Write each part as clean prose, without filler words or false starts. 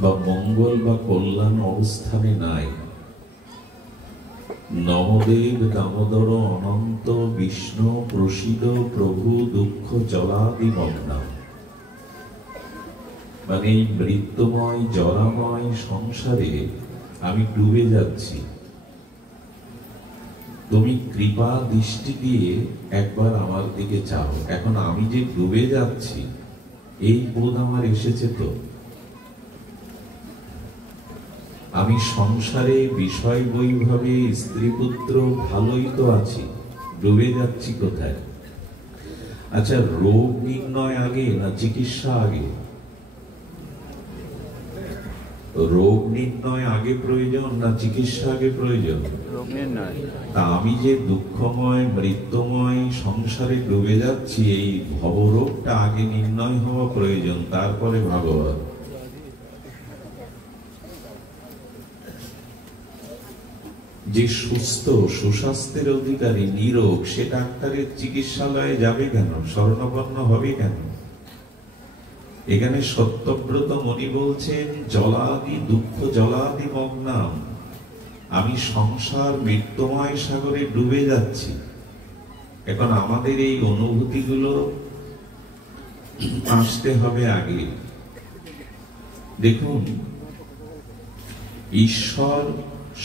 বা মঙ্গল বা কল্যাণ অবস্থানে নাই। নমদেব দামোদর অনন্ত বিষ্ণু প্রসীদ প্রভু দুঃখ জলাদি মগ্না। মানে এই মৃত্যুময় জরাময় সংসারে আমি ডুবে যাচ্ছি, তুমি কৃপা দৃষ্টি দিয়ে একবার আমার দিকে চাও। এখন আমি যে ডুবে যাচ্ছি এই বোধ আমার এসেছে তো? আমি সংসারে বিষয় বৈভবে স্ত্রী পুত্র ভালোই তো আছি, ডুবে যাচ্ছি কোথায়? আচ্ছা, রোগ নির্ণয় আগে না চিকিৎসা আগে? রোগ নির্ণয় আগে প্রয়োজন না চিকিৎসা আগে প্রয়োজন? তা আমি যে দুঃখময় মৃত্যুময় সংসারে ডুবে যাচ্ছি, এই ভবরোগটা আগে নির্ণয় হওয়া প্রয়োজন, তারপরে ভাগবত। যে সুস্থ সুস্বাস্থ্যের অধিকারী নিরোগ, সে ডাক্তারের চিকিৎসালয়ে যাবে কেন, শরণাপন্ন হবে কেন? এখানে সত্যব্রত মুনি বলছেন জলাদি দুঃখ জলাদি মগ্নাম, আমি সংসার মৃত্যুময় সাগরে ডুবে যাচ্ছি। এখন আমাদের এই অনুভূতিগুলো আসতে হবে আগে। দেখুন, ঈশ্বর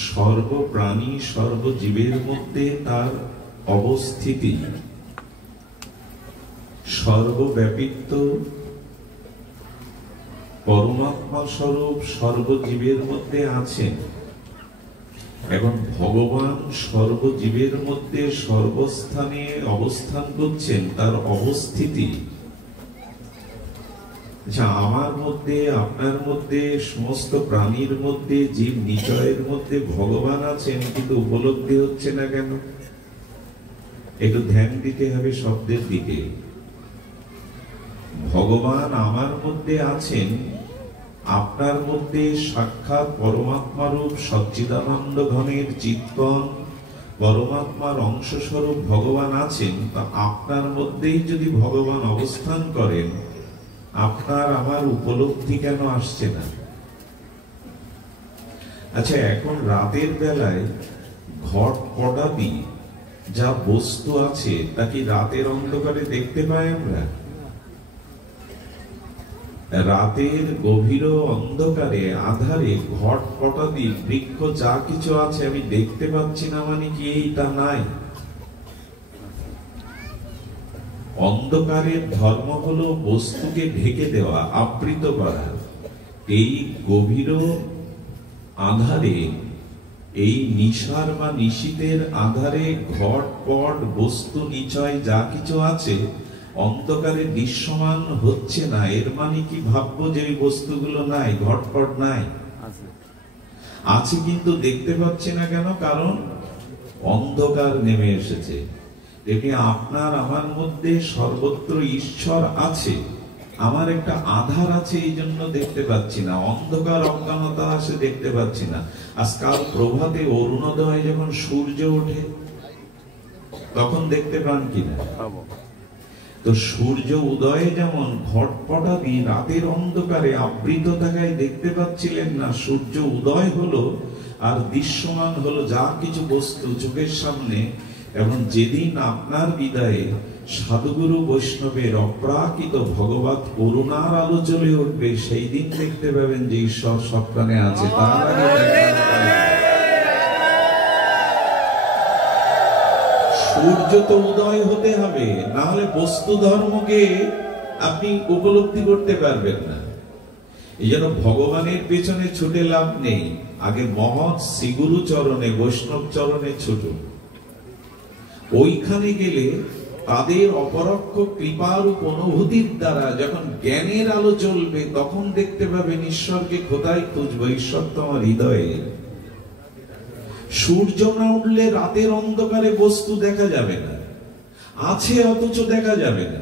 সর্বপ্রাণী সর্বজীবের মধ্যে তার অবস্থিতি, সর্বব্যাপিত্ব পরমাত্মা স্বরূপ সর্বজীবের মধ্যে আছেন। এখন ভগবান সর্বজীবের মধ্যে সর্বস্থানে অবস্থান করছেন, তার অবস্থিতি। আচ্ছা, আমার মধ্যে আপনার মধ্যে সমস্ত প্রাণীর মধ্যে জীব নিচয়ের মধ্যে ভগবান আছেন, কিন্তু উপলব্ধি হচ্ছে না কেন? একটু ধ্যান দিতে হবে শব্দের দিকে। ভগবান আমার মধ্যে আছেন, আপনার মধ্যে সাক্ষাৎ পরমাত্মা রূপ সচ্চিদানন্দ ঘনের চিৎকন পরমাত্মার অংশস্বরূপ ভগবান আছেন। তা আপনার মধ্যেই যদি ভগবান অবস্থান করেন, আপনার আমার উপলব্ধি কেন আসছে না? আচ্ছা, এখন রাতের বেলায় ঘট পটাদি যা বস্তু আছে তা কি রাতের অন্ধকারে দেখতে পাই আমরা? রাতের গভীর অন্ধকারে আধারে ঘট পটাদি বৃক্ষ যা কিছু আছে আমি দেখতে পাচ্ছি না, মানে কি এইটা নাই? অন্ধকারের ধর্ম হলো বস্তুকে ঢেকে দেওয়া, আবৃত করা। এই গভীর আধারে, এই নিশার বা নিশীথের আধারে ঘট পট বস্তু নিচয় যা কিছু আছে অন্ধকারে দৃশ্যমান হচ্ছে না। এর মানে কি ভাববো যে এই বস্তুগুলো নাই, ঘটপট নাই? আছে, কিন্তু দেখতে পাচ্ছি না কেন? কারণ অন্ধকার নেমে এসেছে। এটি আপনার আমার মধ্যে সর্বত্র ঈশ্বর আছে, আমার একটা আধার আছে, এই জন্য দেখতে পাচ্ছি না। অন্ধকার অজ্ঞানতা আসে, দেখতে পাচ্ছি না। আজকাল প্রভাতে অরুণোদয় যখন সূর্য ওঠে তখন দেখতে পান কিনা? তো সূর্য উদয়ে যেমন ঘটপটাদি রাতের অন্ধকারে আবৃত থাকায় দেখতে পাচ্ছিলেন না, সূর্য উদয় হলো আর দৃশ্যমান হলো যা কিছু বস্তু চোখের সামনে। এবং যেদিন আপনার বিদায়ে সাধুগুরু বৈষ্ণবের অপ্রাকৃত ভগবত করুণার আলো জ্বলে উঠবে, সেই দিন দেখতে পাবেন যে ঈশ্বর সবখানে আছে। তার আগে সূর্য তো উদয় হতে হবে, না হলে বস্তু ধর্মকে আপনি উপলব্ধি করতে পারবেন না। এই জন্য ভগবানের পেছনে ছুটে লাভ নেই, আগে মহৎ শ্রীগুরু চরণে বৈষ্ণব চরণে ছুটুন। ওইখানে গেলে তাদের অপরোক্ষ কৃপারূপ অনুভূতির দ্বারা যখন জ্ঞানের আলো জ্বলবে, তখন দেখতে পাবেন ঈশ্বরকে কোথায় খুঁজবো, ঈশ্বর তো আমার হৃদয়ে। সূর্য না উঠলে রাতের অন্ধকারে বস্তু দেখা যাবে না, আছে অথচ দেখা যাবে না।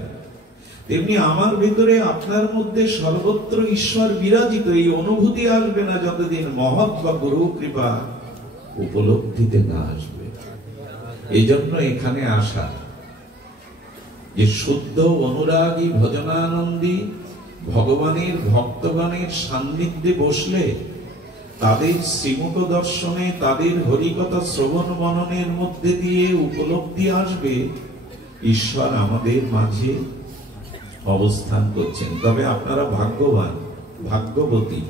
তেমনি আমার ভিতরে আপনার মধ্যে সর্বত্র ঈশ্বর বিরাজিত, এই অনুভূতি আসবে না যতদিন মহৎ বা গুরু কৃপা উপলব্ধিতে না আসবে। এই জন্য এখানে আসা, যে শুদ্ধ অনুরাগী ভজনানন্দী ভগবানের ভক্তগণের সান্নিধ্যে বসলে তাদের শ্রীমুখ দর্শনে, তাদের হরিকথা শ্রবণ মননের মধ্যে দিয়ে উপলব্ধি আসবে ঈশ্বর আমাদের মাঝে অবস্থান করছেন। তবে আপনারা ভাগ্যবান, ভাগ্যবতী।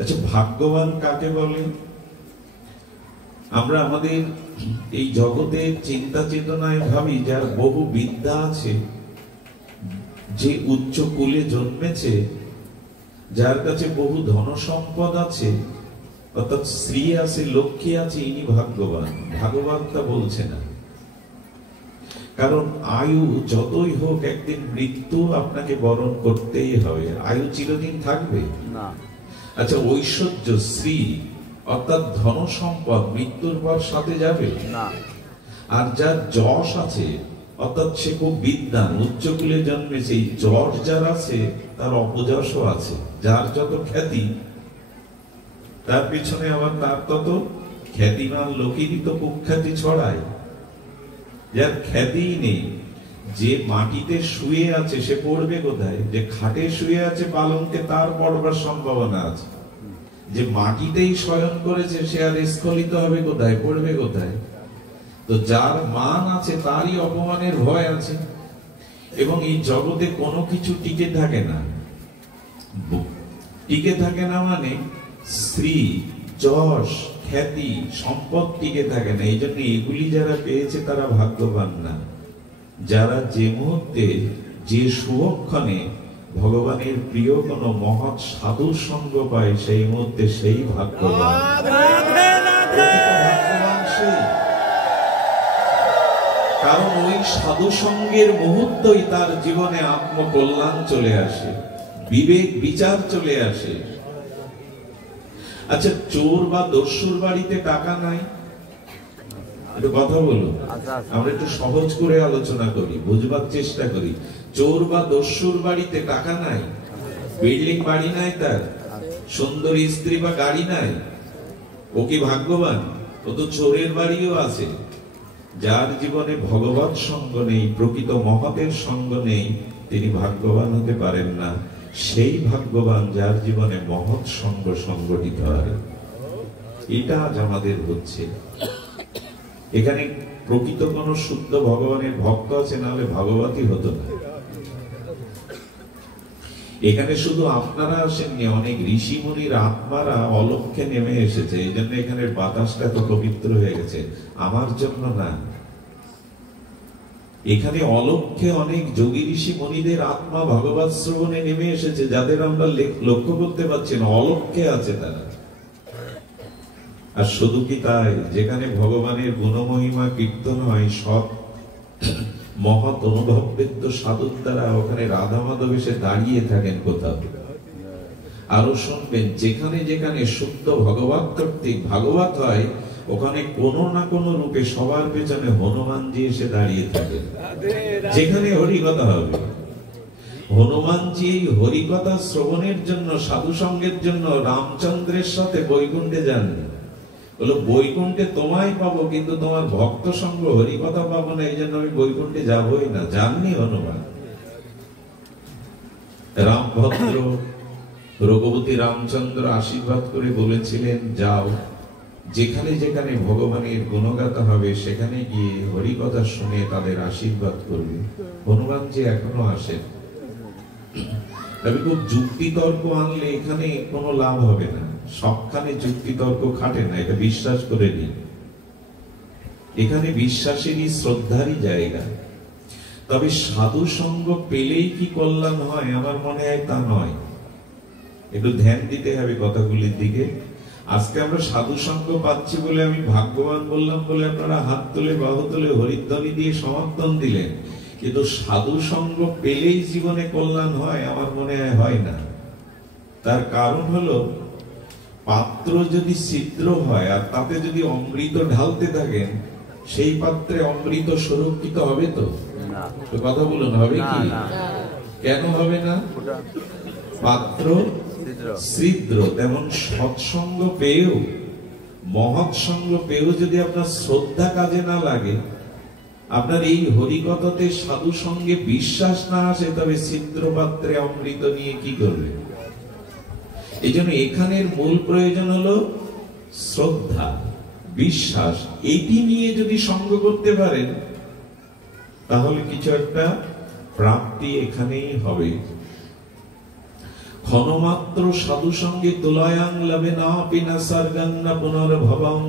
আচ্ছা, ভাগ্যবান কাকে বলে? আমরা আমাদের এই জগতের চিন্তা চেতনায় ভাবি যার বহু বিদ্যা আছে, যে উচ্চ কুলে জন্মেছে, যার কাছে বহু ধন সম্পদ আছে, অর্থাৎ স্ত্রী আছে, লক্ষ্মী আছে, ইনি ভাগ্যবান। ভাগবান তা বলছে না। কারণ আয়ু যতই হোক একদিন মৃত্যু আপনাকে বরণ করতেই হবে। আয়ু চিরদিন থাকবে না। আচ্ছা, ঐশ্বর্য, শ্রী অর্থাৎ ধন সম্পদ মৃত্যুর পর সাথে যাবে না। আর যার যশ আছে, অর্থাৎ সে খুব বিদ্বান, উচ্চকুলে জন্মেছে, এই যশ যার আছে তার অপযশও আছে। যার যত খ্যাতি তার পিছনে আবার তার তত খ্যাতিমান লোকেরই তো কুখ্যাতি ছড়ায়। যার খ্যাতি নেই, যে মাটিতে শুয়ে আছে সে পড়বে কোথায়? যে খাটে শুয়ে আছে পালঙ্কে, তার পড়বার সম্ভাবনা আছে। যে মাটিতেই শয়ন করেছে সে আর স্খলিত হবে কোথায়, পড়বে কোথায়? তো যার মান আছে তারই অপমানের ভয় আছে। এবং এই জগতে কোনো কিছু টিকে থাকে না। টিকে থাকে না মানে স্ত্রী, যশ, খ্যাতি, সম্পদ টিকে থাকে না। এই জন্য এগুলি যারা পেয়েছে তারা ভাগ্যবান না। যারা যে মুহূর্তে, যে সুক্ষণে ভগবানের প্রিয় কোন মহৎ সাধুর সঙ্গ পায়, সেই মুহূর্তে সেই ভাগ্যবান। কারণ ওই সাধু সঙ্গের মুহূর্তই তার জীবনে আত্মকল্যাণ চলে আসে, বিবেক বিচার চলে আসে। আচ্ছা, চোর বা দস্যুর বাড়িতে টাকা নাই, একটু কথা বলো, আমরা একটু সহজ করে আলোচনা করি, বুঝবার চেষ্টা করি। চোর বা দস্যুর বাড়িতে টাকা নাই, বিল্ডিং বাড়ি নাই, তার সুন্দরী স্ত্রী বা গাড়ি নাই, ও কি ভাগ্যবান? ও তো চোরের বাড়িও আছে। যার জীবনে ভগবৎ সঙ্গ নেই, প্রকৃত মহতের সঙ্গ নেই, তিনি ভাগ্যবান হতে পারেন না। সেই ভাগ্যবান যার জীবনে মহৎ সঙ্গ সংগঠিত হয়। এটা আজ আমাদের হচ্ছে। এখানে প্রকৃত কোন শুদ্ধ ভগবানের ভক্ত আছে, নাহলে ভাগবতী হতো না। এখানে শুধু আপনারা আসেননি, অনেক ঋষি মুনির আত্মারা অলক্ষ্যে নেমে এসেছে। এই জন্য এখানে বাতাসটা তো পবিত্র হয়ে গেছে, আমার জন্য না। এখানে অলক্ষ্যে অনেক যোগী ঋষি মুনিদের আত্মা ভগবৎ শ্রবণে নেমে এসেছে, যাদের আমরা লক্ষ্য করতে পারছি না, অলক্ষ্যে আছে তারা। আর শুধু কি তাই, যেখানে ভগবানের গুণমহিমা কীর্তন হয়, সব মহৎ অনুভববিদ্য সাধুর দ্বারা, ওখানে রাধা মাধব এসে দাঁড়িয়ে থাকেন কোথাও। আরো শুনবেন, যেখানে যেখানে শুদ্ধ ভগবৎ কর্তৃক ভাগবত হয়, ওখানে কোন না কোন রূপে সবার পেছনে হনুমানজি এসে দাঁড়িয়ে থাকেন। যেখানে হরিকথা হবে, হনুমানজি হরিকথা শ্রবণের জন্য, সাধু সঙ্গের জন্য রামচন্দ্রের সাথে বৈকুণ্ঠে যান। বলো, বৈকুণ্ঠে তোমায় পাবো, কিন্তু তোমার ভক্ত সঙ্গ হরিকথা পাবো না, এই জন্য আমি বৈকুণ্ঠে যাবই না। জাননি হনুমান। রামভদ্র রঘুপতি রামচন্দ্র আশীর্বাদ করে বলেছিলেন, যাও, যেখানে যেখানে ভগবানের গুণগাথা হবে সেখানে গিয়ে হরিকথা শুনে তাদের আশীর্বাদ করবে। হনুমান যে এখনো আসেন। তবে খুব যুক্তি তর্ক আনলে এখানে কোনো লাভ হবে না। সবখানে যুক্তি তর্ক খাটে না, এটা বিশ্বাস করে নিন। এখানে বিশ্বাসেরই, শ্রদ্ধারই জায়গা। তবে সাধু সঙ্গ পেলেই কি কল্যাণ হয়? আমার মনে হয় তা নয়। একটু ধ্যান দিতে হবে কথাগুলির দিকে। আজকে আমরা সাধু সঙ্গ পাচ্ছি বলে আমি ভাগ্যবান বললাম বলে আপনারা হাত তুলে, বাহু তুলে, হরিধ্বনি দিয়ে সমর্থন দিলেন। কিন্তু সাধু সঙ্গ পেলেই জীবনে কল্যাণ হয়? আমার মনে হয় না। তার কারণ হলো, পাত্র যদি ছিদ্র হয় আর তাতে যদি অমৃত ঢালতে থাকেন, সেই পাত্রে অমৃত সুরক্ষিত হবে তো? কথা বলুন, হবে কি? কেন হবে না? পাত্র ছিদ্র। তেমন সৎসঙ্গ পেয়েও, মহৎ সঙ্গ পেয়েও যদি আপনার শ্রদ্ধা কাজে না লাগে, আপনার এই হরিকথাতে সাধু সঙ্গে বিশ্বাস না আসে, তবে ছিদ্রপাত্রে অমৃত নিয়ে কি করবে? এই জন্য এখানের মূল প্রয়োজন হলো শ্রদ্ধা, বিশ্বাস। এটি নিয়ে যদি সঙ্গ করতে পারেন তাহলে কিছু একটা প্রাপ্তি এখানেই হবে। ক্ষণমাত্র সাধু সঙ্গে তুলয়াং লবে না পিনা সর্গং না পুনর্ভবং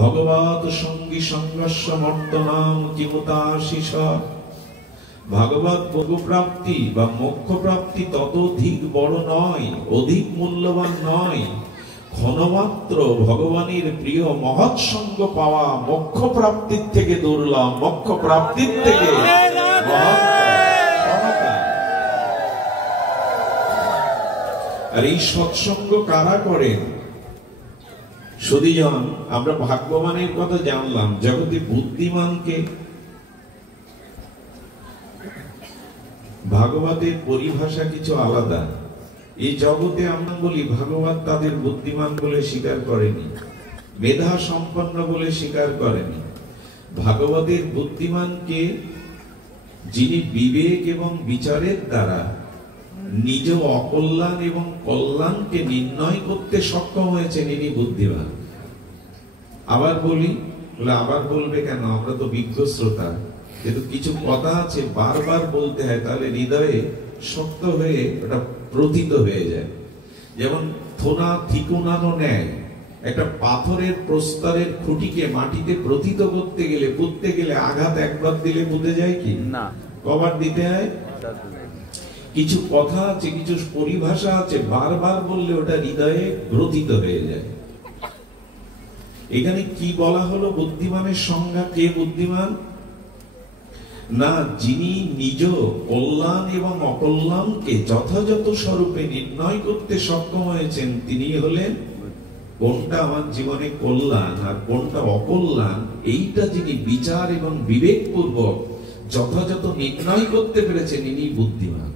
ভগবত সঙ্গী সংঘর্ষ মর্তনাম কিমুতাশিষ। ভাগবত ভোগপ্রাপ্তি বা মোক্ষ প্রাপ্তি ততোধিক বড় নয়, অধিক মূল্যবান নয়। ক্ষণমাত্র ভগবানের প্রিয় মহৎ সঙ্গ পাওয়া মোক্ষ প্রাপ্তির থেকে দুর্লভ, মোক্ষ প্রাপ্তির থেকে আর এই সৎসঙ্গ কারা করেন? সুধীজন, আমরা ভাগ্যবানের কথা জানলাম। জগতে বুদ্ধিমানকে ভাগবতের পরিভাষা কিছু আলাদা। এই জগতে আমরা বলি ভাগবত তাদের বুদ্ধিমান বলে স্বীকার করেনি, মেধা সম্পন্ন বলে স্বীকার করেনি। ভাগবতের বুদ্ধিমানকে যিনি বিবেক এবং বিচারের দ্বারা নিজ অকল্যাণ এবং কল্যাণকে নির্ণয় করতে সক্ষম হয়েছেন, ইনি বুদ্ধিমান। আবার বলি, আবার বলবে কেন? আমরা তো বিজ্ঞ শ্রোতা, কিন্তু কিছু কথা আছে বারবার বলতে হয়, তাহলে হৃদয়ে শক্ত হয়ে ওটা প্রথিত হয়ে যায়। যেমন থোনা থিকুনানো নেয়, একটা পাথরের প্রস্তরের খুঁটিকে মাটিতে প্রথিত করতে গেলে, পুঁততে গেলে আঘাত একবার দিলে পুঁতে যায় কি না? কবার দিতে হয়? কিছু কথা আছে, কিছু পরিভাষা আছে, বারবার বললে ওটা হৃদয়ে গ্রথিত হয়ে যায়। এখানে কি বলা হলো? বুদ্ধিমানের সংজ্ঞা। কে বুদ্ধিমান? না, যিনি নিজ কল্যাণ এবং অকল্যাণকে যথাযথ স্বরূপে নির্ণয় করতে সক্ষম হয়েছেন, তিনি হলেন কোনটা আমার জীবনে কল্যাণ আর কোনটা অকল্যাণ, এইটা যিনি বিচার এবং বিবেক পূর্বক যথাযথ নির্ণয় করতে পেরেছেন, ইনি বুদ্ধিমান।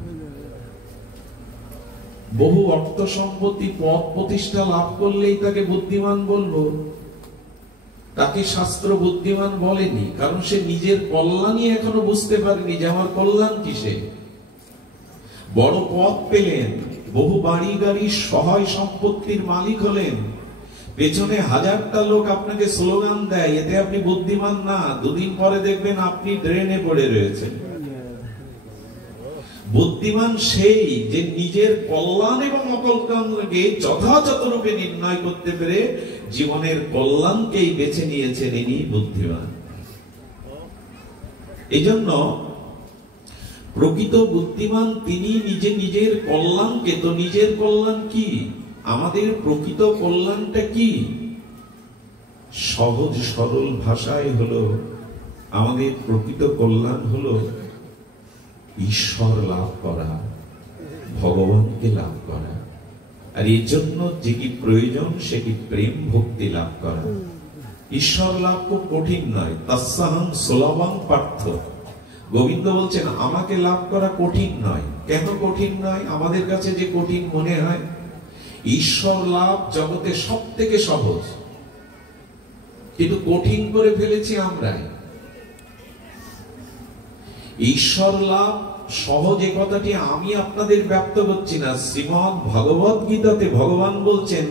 বহু অর্থ সম্পত্তি, পদ প্রতিষ্ঠা লাভ করলেই তাকে বুদ্ধিমান বলবো? তাকে শাস্ত্র বুদ্ধিমান বলেনি, কারণ সে নিজের কল্যাণই এখনো বুঝতে পারেনি যে আমার কল্যাণ কিসে। বড় পদ পেলেন, বহু বাড়ি গাড়ি সহায় সম্পত্তির মালিক হলেন, পেছনে হাজারটা লোক আপনাকে স্লোগান দেয়, এতে আপনি বুদ্ধিমান না। দুদিন পরে দেখবেন আপনি ড্রেনে পড়ে রয়েছেন। বুদ্ধিমান সেই যে নিজের কল্যাণ এবং অকল্যাণকে যথাযথ রূপে নির্ণয় করতে পেরে জীবনের কল্যাণকেই বেছে নিয়েছেন, ইনি বুদ্ধিমান। এই জন্য প্রকৃত বুদ্ধিমান তিনি নিজে নিজের কল্যাণকে, তো নিজের কল্যাণ কি? আমাদের প্রকৃত কল্যাণটা কি? সহজ সরল ভাষায় হলো, আমাদের প্রকৃত কল্যাণ হলো ঈশ্বর লাভ করা, ভগবানকে লাভ করা। আর এর জন্য যে কি প্রয়োজন, সে কি প্রেম ভক্তি লাভ করা। ঈশ্বর লাভ খুব কঠিন নয়। তস্যাহং সুলভং পার্থ। গোবিন্দ বলছেন আমাকে লাভ করা কঠিন নয়। কেন কঠিন নয়? আমাদের কাছে যে কঠিন মনে হয়। ঈশ্বর লাভ জগতে সব থেকে সহজ, কিন্তু কঠিন করে ফেলেছি আমরাই। ঈশ্বর লাভ সহজ, এ কথাটি আমি আপনাদের ব্যক্ত করছি না। শ্রীমদ্ ভগবত গীতাতে ভগবান বলছেন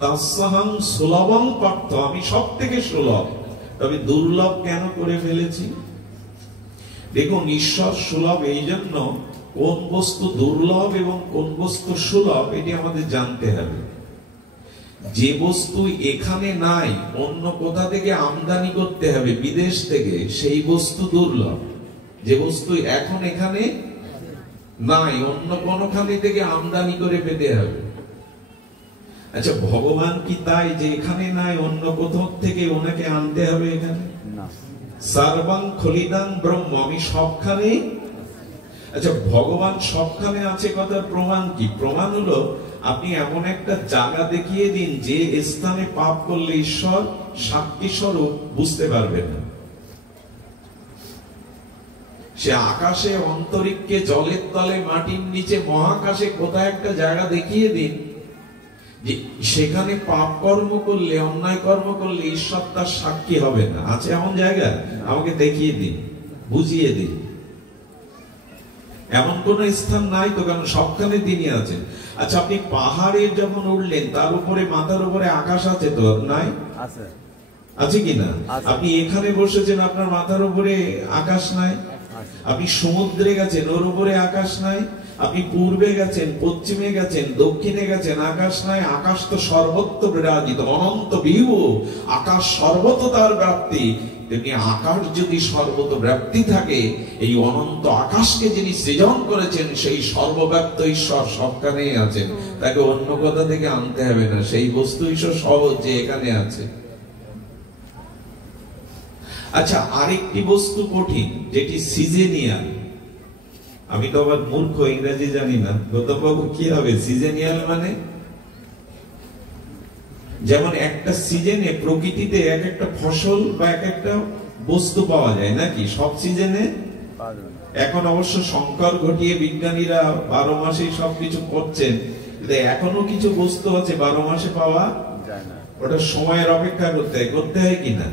তস্যাহং সুলভং পার্থ, আমি সব থেকে সুলভ। তবে দুর্লভ কেন করে ফেলেছি? দেখুন, ঈশ্বর সুলভ এই জন্য, কোন বস্তু দুর্লভ এবং কোন বস্তু সুলভ এটি আমাদের জানতে হবে। যে বস্তু এখানে নাই, অন্য কোথা থেকে আমদানি করতে হবে, বিদেশ থেকে, সেই বস্তু দুর্লভ। যে বস্তু এখন এখানে নাই, অন্য কোনখানে থেকে আমদানি করে পেতে হবে। আচ্ছা, ভগবান কি তাই যে এখানে নাই, অন্য কোথাও থেকে ওনাকে আনতে হবে এখানে? না। সর্বং খলিদাং ব্রহ্ম, আমি সবখানে। আচ্ছা, ভগবান সবখানে আছে কথার প্রমাণ কি? প্রমাণ হলো আপনি এমন একটা জায়গা দেখিয়ে দিন যে স্থানে পাপ করলে ঈশ্বর সাক্ষী স্বরূপ বুঝতে পারবেন না। সে আকাশে, অন্তরিক্ষে, জলের তলে, মাটির নিচে, মহাকাশে কোথায় একটা জায়গা দেখিয়ে দিন যে সেখানে পাপ কর্ম করলে, অন্যায় কর্ম করলে ঈশ্বর তার সাক্ষী হবে না। আছে এমন জায়গা? আমাকে দেখিয়ে দিন, বুঝিয়ে দিন। এমন কোন স্থান নাই তো, কারণ সবখানে তিনি আছেন। আচ্ছা, আপনি পাহাড়ে যখন উঠলেন, তার উপরে মাথার উপরে আকাশ আছে তো? নাই? আছে। আছে কিনা? আপনি এখানে বসেছেন, আপনার মাথার উপরে আকাশ নাই? আপনি সমুদ্রে গেছেন, ওর উপরে আকাশ নাই? আপনি পূর্বে গেছেন, পশ্চিমে গেছেন, দক্ষিণে গেছেন, আকাশ নাই? আকাশ তো সর্বত্র বিরাজিত, অনন্ত বিভু, আকাশ সর্বত তার ব্যাপ্তি। তেমনি আকাশ যদি সর্বত ব্যাপ্তি থাকে, এই অনন্ত আকাশকে যিনি সৃজন করেছেন, সেই সর্বব্যাপ্ত ঈশ্বর সবখানেই আছেন। তাকে অন্য কথা থেকে আনতে হবে না, সেই বস্তু ঈশ্বর সহজ যে এখানে আছে। আচ্ছা, আরেকটি বস্তু কঠিন, যেটি সিজেনিয়াল। আমি তো আবার মূর্খ, ইংরেজি জানি না। গৌতম বাবু, কি হবে সিজেনিয়াল মানে? যেমন একটা সিজনে প্রকৃতিতে এক একটা ফসল বা এক একটা বস্তু পাওয়া যায় নাকি? সব সিজনে? এখন অবশ্য সংকর ঘটিয়ে বিজ্ঞানীরা 12 মাসে সবকিছু করছেন, কিন্তু এখনো কিছু বস্তু আছে 12 মাসে পাওয়া যায় না। ওটা সময়ের অপেক্ষা করতে হয় কিনা?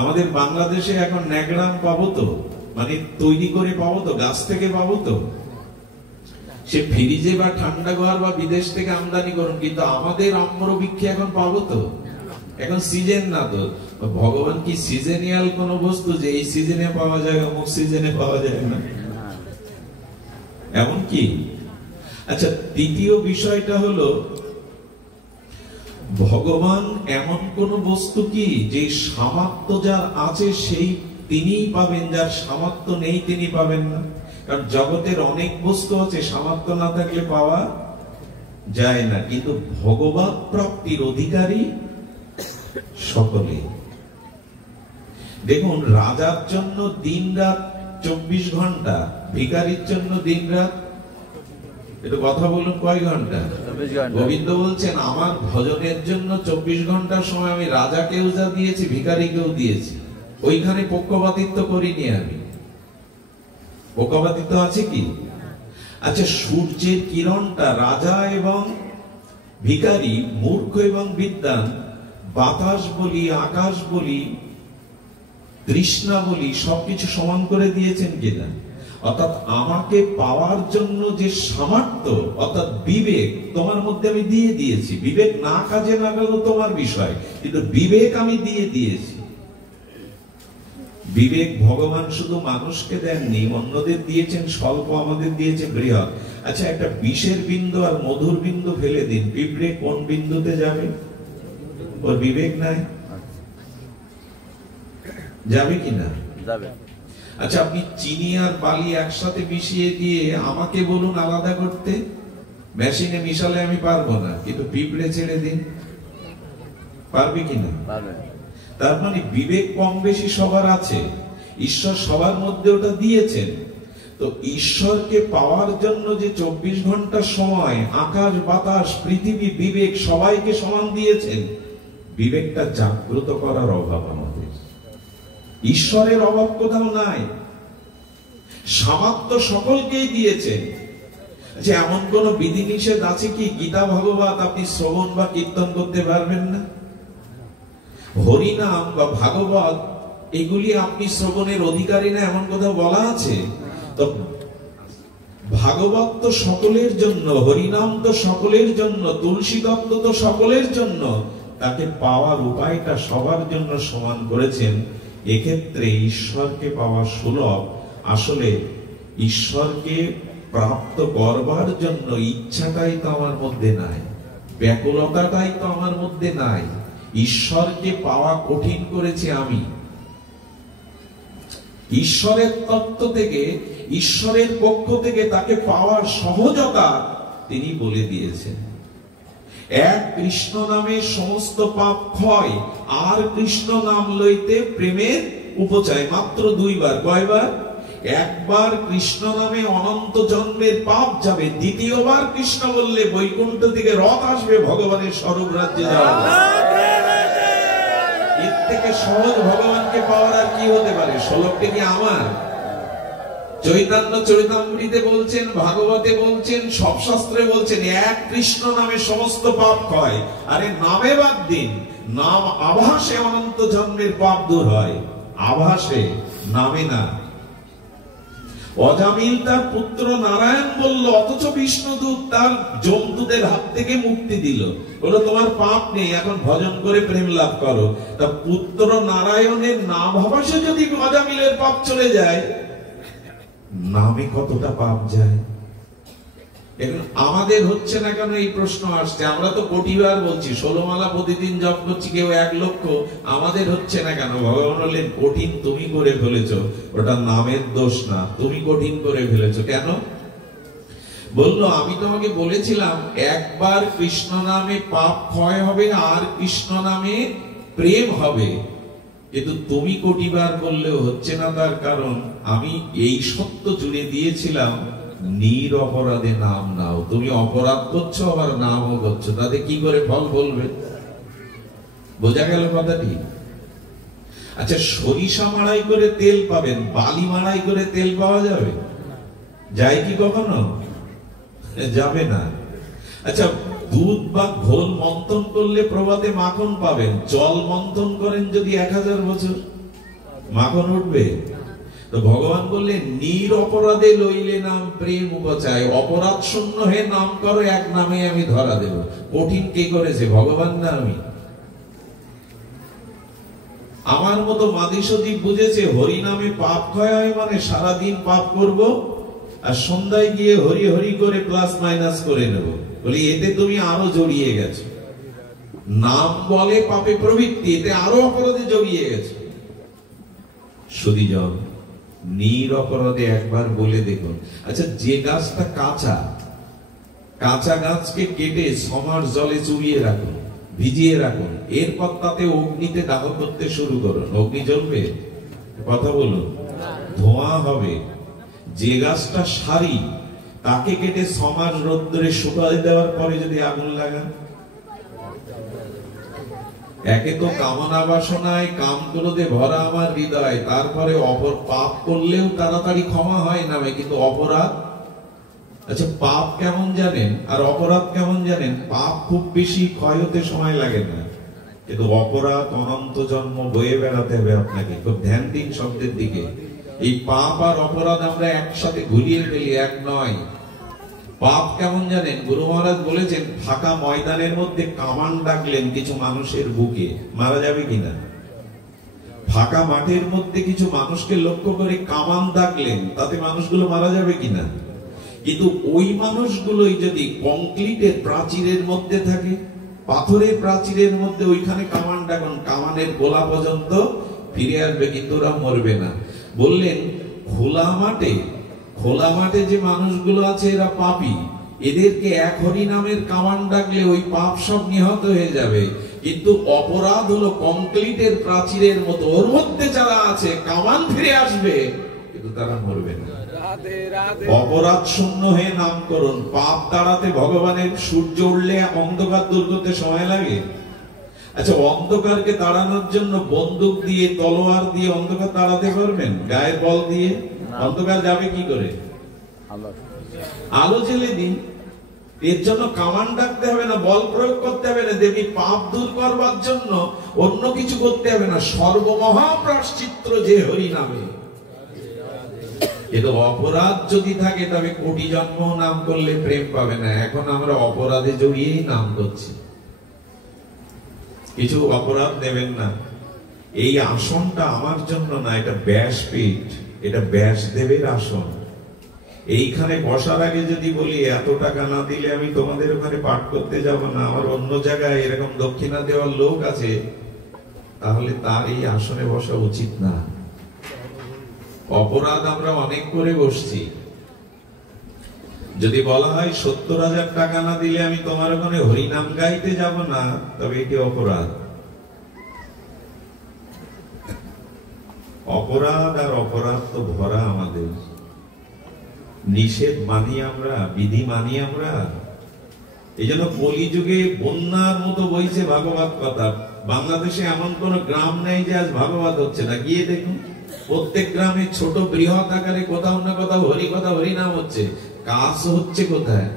আমাদের বাংলাদেশে এখন ন্যাগরাম পাবো তো, মানে তৈরি করে পাবো তো, গাছ থেকে পাবো তো। সে ফ্রিজে বা ঠান্ডা ঘর বা বিদেশ থেকে আমদানি করুন, কিন্তু আমাদের আম্রবৃক্ষে এখন পাবো তো? এখন সিজন না তো। ভগবান কি সিজনিয়াল কোন বস্তু যে এই সিজনে পাওয়া যায়, অমুক সিজনে পাওয়া যায় না? এমন কি? আচ্ছা, দ্বিতীয় বিষয়টা হলো, ভগবান এমন কোন বস্তু কি যে সামর্থ্য যার আছে সেই তিনিই পাবেন, যার সামর্থ্য নেই তিনি পাবেন না? কারণ জগতের অনেক বস্তু আছে সামর্থ্য না থাকলে পাওয়া যায় না, কিন্তু ভগবত প্রাপ্তির অধিকারী সকলে। দেখুন, রাজার জন্য দিন রাত 24 ঘন্টা, ভিখারির জন্য দিন রাত, একটু কথা বলুন, কয় ঘন্টা? গোবিন্দ বলছেন, আমার ভজনের জন্য 24 ঘন্টার সময় আমি রাজাকেও যা দিয়েছি, ভিখারিকেও দিয়েছি। ওইখানে পক্ষপাতিত্ব করিনি আমি। পক্ষপাতিত্ব আছে কি? আচ্ছা, সূর্যের কিরণটা রাজা এবং ভিখারি, মূর্খ এবং বিদ্বান, বাতাস বলি, আকাশ বলি, তৃষ্ণা বলি, সবকিছু সমান করে দিয়েছেন কিনা? অর্থাৎ আমাকে পাওয়ার জন্য যে সামর্থ্য, অর্থাৎ বিবেক তোমার মধ্যে আমি দিয়ে দিয়েছি। বিবেক না কাজে না গেল তোমার বিষয়, কিন্তু বিবেক আমি দিয়ে দিয়েছি। বিবেক ভগবান শুধু মানুষকে দেননি, অন্যদের দিয়েছেন স্বল্প, আমাদের দিয়েছে বৃহৎ। আচ্ছা, একটা বিষের বিন্দু আর মধুর বিন্দু ফেলে দিন, পিঁপড়ে কোন বিন্দুতে যাবে? ওর বিবেক নাই, যাবে কিনা? যাবে। আচ্ছা, আপনি চিনি আর বালি একসাথে মিশিয়ে দিয়ে আমাকে বলুন আলাদা করতে, মেশিনে মিশালে আমি পারবো না, কিন্তু পিঁপড়ে ছেড়ে দিন, পারবে কিনা? পারবে। তার মানে বিবেক কম বেশি সবার আছে, ঈশ্বর সবার মধ্যে ওটা দিয়েছেন। তো ঈশ্বরকে পাওয়ার জন্য যে 24 ঘন্টা সময় আকাশ বাতাস পৃথিবী বিবেক সবাইকে সমান দিয়েছেন, বিবেকটা জাগ্রত করার অভাব আমাদের। ঈশ্বরের অভাব কোথাও নাই, সামর্থ্য সকলকেই দিয়েছেন। যে এমন কোন বিধিনিষেধ আছে কি গীতা ভাগবত আপনি শ্রবণ বা কীর্তন করতে পারবেন না? হরিনাম বা ভাগবত এগুলি আপনি শ্রবণের অধিকারী না, এমন কথা বলা আছে? তো ভাগবত তো সকলের জন্য, হরিনাম তো সকলের জন্য, তুলসী দত্ত তো সকলের জন্য। তাকে পাওয়ার উপায়টা সবার জন্য সমান করেছেন। এক্ষেত্রে ঈশ্বরকে পাওয়া সুলভ। আসলে ঈশ্বরকে প্রাপ্ত করবার জন্য ইচ্ছাটাই তো আমার মধ্যে নাই, ব্যাকুলতাটাই তো আমার মধ্যে নাই। ঈশ্বরকে পাওয়া কঠিন করেছি আমি। ঈশ্বরের তত্ত্ব থেকে, ঈশ্বরের পক্ষ থেকে তাকে পাওয়ার সহজতা তিনি বলে দিয়েছেন। এক কৃষ্ণ নামে সমস্ত পাপ ক্ষয়, আর কৃষ্ণ নাম লইতে প্রেমের উপচয়। মাত্র 2 বার। কয়বার? একবার কৃষ্ণ নামে অনন্ত জন্মের পাপ যাবে, দ্বিতীয়বার কৃষ্ণ বললে বৈকুণ্ঠ থেকে রথ আসবে ভগবানের স্বরূপ রাজ্যে যাওয়া। এর থেকে সহজ ভগবানকে পাওয়ার আর কি হতে পারে? শ্লোকটা কি আমার? চৈতন্য চরিতামৃতে বলছেন, ভাগবতে বলছেন, সব শাস্ত্রে বলছেন এক কৃষ্ণ নামে সমস্ত পাপ ক্ষয়। আরে নামে বাদ দিন, নাম আভাসে অনন্ত জন্মের পাপ দূর হয়, আভাসে, নামে না। অজামিল তার পুত্র নারায়ণ বলল, অথচ বিষ্ণুদূত তার জমদূতের হাত থেকে মুক্তি দিল, বলল তোমার পাপ নেই, এখন ভজন করে প্রেম লাভ করো। তা পুত্র নারায়ণের নাম আভাসে যদি অজামিলের পাপ চলে যায়, নামে কতটা পাপ যায়। এখন আমাদের হচ্ছে না কেন এই প্রশ্ন আসছে। আমরা তো কোটিবার বলছি, 16 মালা প্রতিদিন জপ করছি, কেউ 1 লক্ষ, আমাদের হচ্ছে না কেন? ভগবান বললেন কঠিন তুমি করে ফেলেছো, ওটা নামের দোষ না, তুমি কঠিন করে ফেলেছো। কেন? বলল আমি তোমাকে বলেছিলাম একবার কৃষ্ণ নামে পাপ ক্ষয় হবে, আর কৃষ্ণ নামে প্রেম হবে, কিন্তু তুমি কোটিবার বললেও হচ্ছে না। তার কারণ আমি এই সত্য জুড়ে দিয়েছিলাম, নিরপরাধে নাম নাও। তুমি অপরাধ করছো আবার নামও করছো, তাতে কি করে ফল বলবে? বোঝা গেল কথাটি? আচ্ছা, সরিষা মাড়াই করে তেল পাবেন, বালি মাড়াই করে তেল পাওয়া যাবে? যায় কি কখনো? যাবে না। আচ্ছা, দুধ বা ঘোল মন্থন করলে প্রভাতে মাখন পাবেন, জল মন্থন করেন যদি 1000 বছর, মাখন উঠবে? তো ভগবান বললেন নিরপরাধে লইলে নাম প্রেম উপচায়, অপরাধ শূন্য হে নাম করো, এক নামে আমি ধরা দেব। কঠিন কে করেছে? ভগবান না আমি? আমার মতো মাদিসদীপ বুঝেছে হরি নামে পাপ ক্ষয় হয় মানে সারাদিন পাপ করব আর সন্ধ্যায় গিয়ে হরি হরি করে প্লাস মাইনাস করে নেব। বলি এতে তুমি আরো জড়িয়ে গেছো। নাম বলে পাপে প্রবৃত্তি, এতে আরো অপরাধে জড়িয়ে গেছে। সুধীজন, নিরপরাধে একবার বলে দেখুন। আচ্ছা, যে গাছটা কাঁচা, কাঁচা গাছকে কেটে 6 মাস জলে চুবিয়ে রাখুন, ভিজিয়ে রাখুন, এরপর তাতে অগ্নিতে দাহ করতে শুরু করুন, অগ্নি জ্বলবে? কথা বলুন। ধোঁয়া হবে। যে গাছটা সারি, তাকে কেটে 6 মাস রোদ্দুরে শুকাতে দেওয়ার পরে যদি আগুন লাগান, একে তো কামনা বাসনায় কাম ক্রোধে ভরা আমার হৃদয়, তারপরে অপর পাপ করলেও তাড়াতাড়ি ক্ষমা হয় নামে, কিন্তু অপরাধ। আচ্ছা, পাপ কেমন জানেন আর অপরাধ কেমন জানেন? পাপ খুব বেশি ক্ষয় হতে সময় লাগে না, কিন্তু অপরাধ অনন্ত জন্ম বয়ে বেড়াতে হবে আপনাকে। খুব ধ্যান দিন শব্দের দিকে। এই পাপ আর অপরাধ আমরা একসাথে ঘুরিয়ে ফেলি, এক নয়। পাপ কেমন জানেন? গুরু মহারাজ বলেছেন ফাঁকা ময়দানের মধ্যে কামান ডাকলেন কিছু মানুষের বুকে, মারা যাবে কিনা? ফাঁকা মাঠের মধ্যে কিছু মানুষকে লক্ষ্য করে কামান ডাকলেন, তাতে মানুষগুলো মারা যাবে কিনা? কিন্তু ওই মানুষগুলোই যদি কংক্রিটের প্রাচীরের মধ্যে থাকে, পাথরের প্রাচীরের মধ্যে, ওইখানে কামান ডাকুন, কামানের গোলা পর্যন্ত ফিরে আসবে, কিন্তু ওরা মরবে না। বললেন খোলা মাঠে যে মানুষগুলো আছে এরা পাপী, এদেরকে এক হরি নামের কামান ডাকলে ওই পাপ সব নিহত হয়ে যাবে। কিন্তু অপরাধ হলো কংক্রিটের প্রাচীরের মতো, ওর মধ্যে যারা আছে কামান ফিরে আসবে, কিন্তু তারা মরবে না। অপরাধ শূন্য হয়ে নাম করুন। পাপ তাড়াতে ভগবানের সূর্য উঠলে অন্ধকার দূর করতে সময় লাগে? আচ্ছা, অন্ধকারকে তাড়ানোর জন্য বন্দুক দিয়ে, তলোয়ার দিয়ে অন্ধকার তাড়াতে পারবেন? গায়ের বল দিয়ে অন্ধকার যাবে কি করে? আলো জ্বেলে দিন। এর জন্য কামান ডাকতে হবে না, বল প্রয়োগ করতে হবে না, দেবী পাপ দূর করবার জন্য অন্য কিছু করতে হবে না। সর্বমহা প্রায়শ্চিত্ত যে হরি নামে। কিন্তু অপরাধ যদি থাকে তবে কোটি জন্ম নাম করলে প্রেম পাবে না। এখন আমরা অপরাধে জড়িয়েই নাম করছি। কিছু অপরাধ নেবেন না। এই আসনটা আমার জন্য না, এটা ব্যাসপীঠ, এটা ব্যাসদেবের আসন। এইখানে বসার আগে যদি বলি এত টাকা না দিলে আমি তোমাদের ওখানে পাঠ করতে যাব না, আমার অন্য জায়গায় এরকম দক্ষিণা দেওয়ার লোক আছে, তাহলে তার এই আসনে বসা উচিত না। অপরাধ আমরা অনেক করে বসছি। যদি বলা হয় 70,000 টাকা না দিলে আমি তোমার ওখানে হরিনাম গাইতে যাব না, তবে এটি অপরাধ। অপরাধ আর অপরাধ তো ভরা আমাদের। নিষেধ মানি আমরা, বিধি মানি আমরা। এই জন্য কলিযুগে বন্যার মতো বইছে ভাগবত কথা। বাংলাদেশে এমন কোন গ্রাম নেই যে আজ ভাগবত হচ্ছে না, গিয়ে দেখুন। প্রত্যেক গ্রামে ছোট বৃহৎ আকারে কোথাও না কোথাও হরিনাম হচ্ছে, কাজ হচ্ছে কোথায়?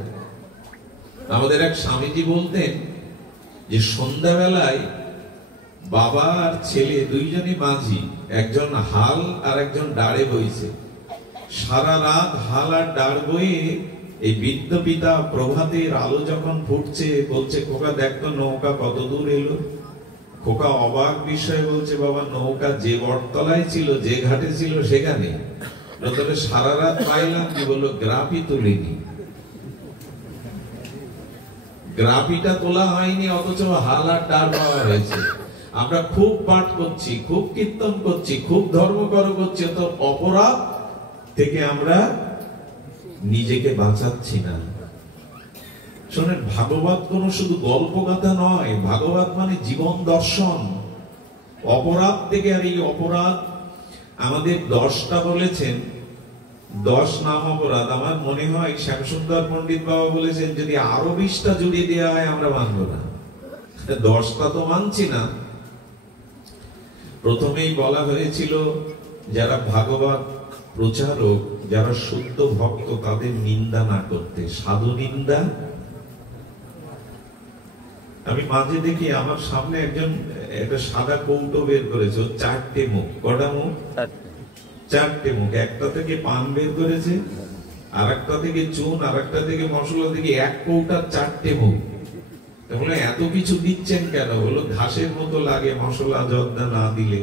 আমাদের এক স্বামীজি বলতেন যে সন্ধ্যাবেলায় বাবা আর ছেলে দুইজনই মাঝি, একজন হাল আর একজন ডাড়ে বইছে। সারা রাত হাল আর ডাড় বইয়ে এই বৃদ্ধ পিতা প্রভাতের আলো যখন ফুটছে বলছে, খোকা দেখতো নৌকা কত দূর এলো। খোকা অবাক বিষয় বলছে, বাবা নৌকা যে বটতলায় ছিল, যে ঘাটে ছিল সেখানে। তবে সারা রাত পাইলাম কি? বললো গ্রাফি তুলিনি, গ্রাফিটা তোলা হয়নি, অথচ হাল আর ডাড় পাওয়া হয়েছে। আমরা খুব পাঠ করছি, খুব কীর্তন করছি, খুব ধর্মকর করছি, তো অপরাধ থেকে আমরা নিজেকে বাঁচাচ্ছি না। শোনেন, ভাগবত কোন শুধু গল্প কথা নয়, ভাগবত মানে জীবন দর্শন। অপরাধ থেকে, আর এই অপরাধ আমাদের 10টা বলেছেন, 10 নাম অপরাধ। আমার মনে হয় শ্যামসুন্দর পণ্ডিত বাবা বলেছেন যদি আরো 20টা জুড়ে দেওয়া হয় আমরা মানব না, 10টা তো মানছি না। প্রথমেই বলা হয়েছিল যারা ভাগবত প্রচারক, যারা শুদ্ধ ভক্ত, তাদের নিন্দা না করতে। সাধু নিন্দা, আমি মাঝে দেখি আমার সামনে একজন একটা সাদা কৌটো বের করেছে, 4টে মুখ। কটা মুখ? 4টে মুখ। একটা থেকে পান বের করেছে, আর একটা থেকে চুন, আর একটা থেকে মশলা, থেকে এক কৌটার 4টে মুখ। তাহলে এত কিছু দিচ্ছেন কেন? বলো ঘাসের মতো লাগে মশলা জর্দা না দিলে।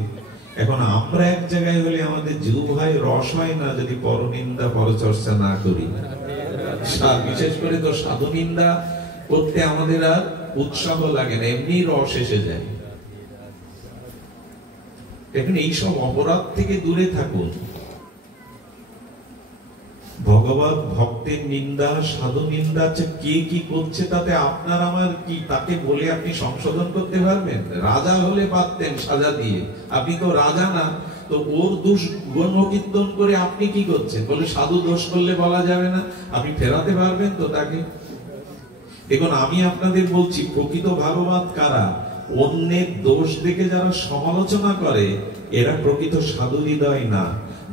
এখন আমরা এক জায়গায় হলে আমাদের জিহ্বায় রস হয় না যদি পরনিন্দা পরচর্চা না করি। বিশেষ করে তো সাধু নিন্দা করতে আমাদের আর উৎসাহ লাগে না, এমনি রস এসে যায়। এখন এইসব অপরাধ থেকে দূরে থাকুন। ভগবত ভক্তের নিন্দা, সাধু নিন্দা, কে কি করছে তাতে আপনার আমার কি? তাকে বলে আপনি সংশোধন করতে পারবেন? রাজা হলে পারতেন সাজা দিয়ে, আপনি তো রাজা না, তো ওর দোষ গুণকীর্তন করে আপনি কি করছেন? বলে সাধু দোষ করলে বলা যাবে না, আপনি ফেরাতে পারবেন তো তাকে? দেখুন, আমি আপনাদের বলছি, প্রকৃত ভাগবত কারা? অন্যের দোষ দেখে যারা সমালোচনা করে, এরা প্রকৃত সাধু হৃদয় না।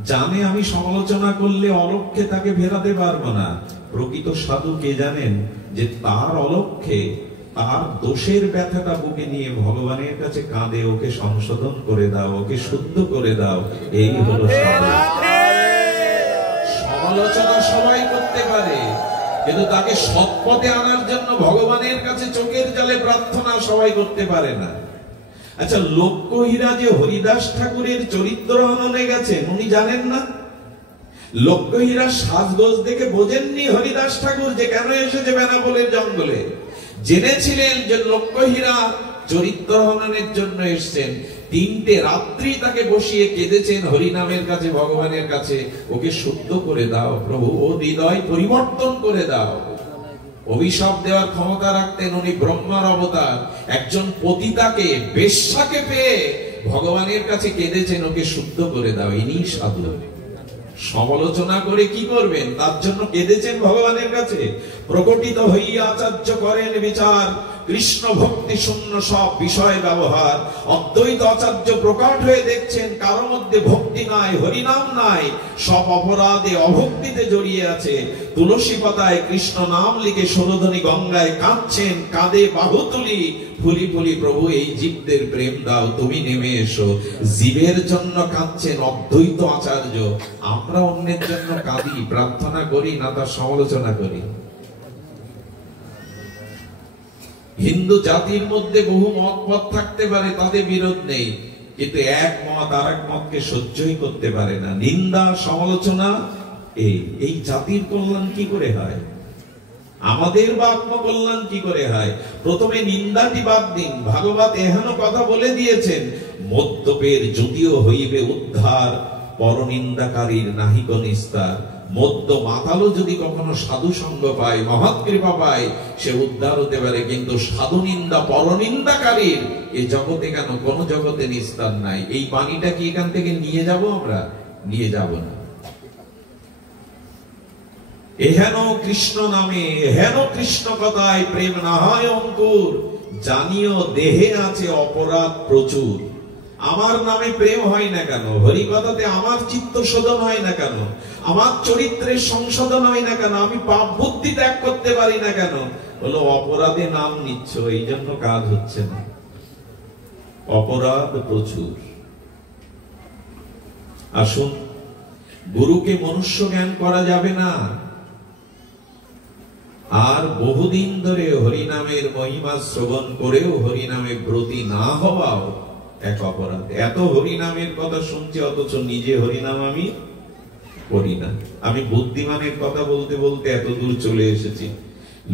জানে আমি সমালোচনা করলে অলক্ষ্যে তাকে ফেরাতে পারবো না। প্রকৃত সাধু কে জানেন? যে তার অলক্ষ্যে, তার দোষের ব্যথাটা বুকে নিয়ে ভগবানের কাছে কাঁদে, ওকে সংশোধন করে দাও, ওকে শুদ্ধ করে দাও। এই হলো সাধু। সমালোচনা সবাই করতে পারে, কিন্তু তাকে সৎপথে আনার জন্য ভগবানের কাছে চোখের জলে প্রার্থনা সবাই করতে পারে না। আচ্ছা, লক্ষ্যহীরা যে হরিদাস ঠাকুরের চরিত্র হননে গেছেন, উনি জানেন না? লক্ষ্যহীরা সাজগোজ দেখে বোঝেননি হরিদাস ঠাকুর যে কেন এসেছে বেনাপোলের জঙ্গলে। জেনেছিলেন যে লক্ষ্যহীরা চরিত্র হননের জন্য এসেছেন। 3টে রাত্রি তাকে বসিয়ে কেঁদেছেন হরিনামের কাছে, ভগবানের কাছে, ওকে শুদ্ধ করে দাও প্রভু, ও হৃদয় পরিবর্তন করে দাও। অভিশাপ দেওয়ার ক্ষমতা রাখতেন উনি, ব্রহ্মার অবতার। একজন পতিতাকে, বেশ্যাকে পেয়ে ভগবানের কাছে কেঁদেছেন, ওকে শুদ্ধ করে দাও। ইনি সাধু। সমালোচনা করে কি করবেন? তার জন্য কেঁদেছেন ভগবানের কাছে। প্রকটিত হইয়া আচার্য করেন বিচার, কৃষ্ণ ভক্তি শূন্য সব বিষয় ব্যবহার। অদ্বৈত আচার্য প্রকট হয়ে দেখছেন কারোর মধ্যে ভক্তি নাই, হরিনাম নাই, সব অপরাধে অভক্তিতে জড়িয়ে আছে। তুলসী পাতায় কৃষ্ণ নাম লিখে সরোধনী গঙ্গায় কাঁদছেন, কাঁদে বাহু তুলি, ফুলি ফুলি প্রভু এই জীবদের প্রেম দাও, তুমি নেমে এসো। জীবের জন্য কাঁদছেন অদ্বৈত আচার্য। আমরা অন্যের জন্য কাঁদি, প্রার্থনা করি না, তার সমালোচনা করি। হিন্দু জাতির মধ্যে বহু মত পথ থাকতে পারে, তাদের বিরোধ নেই, কিন্তু এক মত আর এক মতকে সহ্যই করতে পারে না। নিন্দা, সমালোচনা, এই জাতির কল্যাণ কি করে হয়? আমাদের বা আত্মকল্যাণ কি করে হয়? প্রথমে নিন্দাটি বাদ দিন। ভাগবত এহেন কথা বলে দিয়েছেন, মদ্যপের যদিও হইবে উদ্ধার, পরনিন্দাকারীর নাহিক নিস্তার। মদ্য মাতালো যদি কখনো সাধু সঙ্গ পায়, মহৎ কৃপা পায়, সে উদ্ধার হতে পারে, কিন্তু সাধু নিন্দা, পরনিন্দাকারীর এই জগতে কেন? কোন জগতে নিস্তার নাই। এই বাণীটা কি এখান থেকে নিয়ে যাব আমরা? নিয়ে যাব না। এহেন কৃষ্ণ নামে, এহেন কৃষ্ণ কথায় প্রেম না হয় অঙ্কুর, জানিও দেহে আছে অপরাধ প্রচুর। আমার নামে প্রেম হয় না কেন, হরিকথাতে আমার চিত্ত শোধন হয় না কেন, আমার চরিত্রের সংশোধন হয় না কেন, আমি পাপ বুদ্ধি ত্যাগ করতে পারি না কেন? বলো অপরাধে নাম নিচ্ছ, এই জন্য কাজ হচ্ছে না। অপরাধ প্রচুর। আসুন, গুরুকে মনুষ্য জ্ঞান করা যাবে না, আর বহুদিন ধরে হরিনামের মহিমা শ্রবণ করেও হরিনামে ব্রতী না হওয়াও এক অপরাধ। এত হরিনামের কথা শুনছি অথচ নিজে হরিনাম আমি করি না। আমি বুদ্ধিমানের কথা বলতে বলতে এত দূর চলে এসেছি,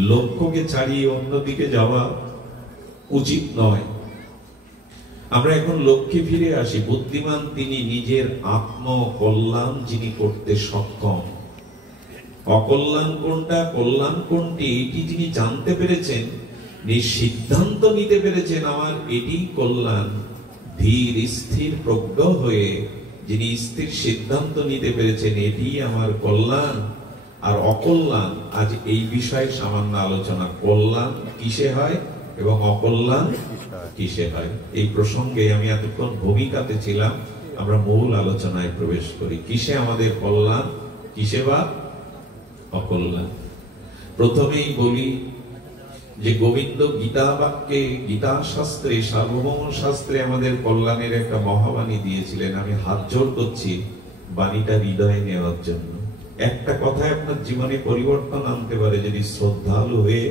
লক্ষ্যকে ছাড়িয়ে অন্যদিকে যাওয়া উচিত নয়। আমরা এখন লক্ষ্যে ফিরে আসি। বুদ্ধিমান তিনি নিজের আত্ম কল্যাণ যিনি করতে সক্ষম। অকল্যাণ কোনটা, কল্যাণ কোনটি, এটি যিনি জানতে পেরেছেন, সিদ্ধান্ত নিতে পেরেছেন আমার এটি কল্যাণ, ধীর স্থির প্রজ্ঞ হয়ে যিনি স্থির সিদ্ধান্ত নিতে পেরেছেন এটি আমার কল্যাণ আর অকল্যাণ, আজ এই বিষয়ে সামান্য আলোচনা। কল্যাণ কিসে হয় এবং অকল্যাণ কিসে হয়, এই প্রসঙ্গে আমি এতক্ষণ ভূমিকাতে ছিলাম। আমরা মূল আলোচনায় প্রবেশ করি। কিসে আমাদের কল্যাণ, কিসে বা অকল্যাণ? প্রথমেই বলি যে গোবিন্দ গীতা বাক্যে, গীতা শাস্ত্রে, সার্বভৌম শাস্ত্রে আমাদের কল্যাণের একটা মহাবাণী দিয়েছিলেন। আমি হাত জোর করছি বাণীটা হৃদয়ে নেওয়ার জন্য। একটা কথায় আপনার জীবনে পরিবর্তন আনতে পারে যদি শ্রদ্ধালু হয়ে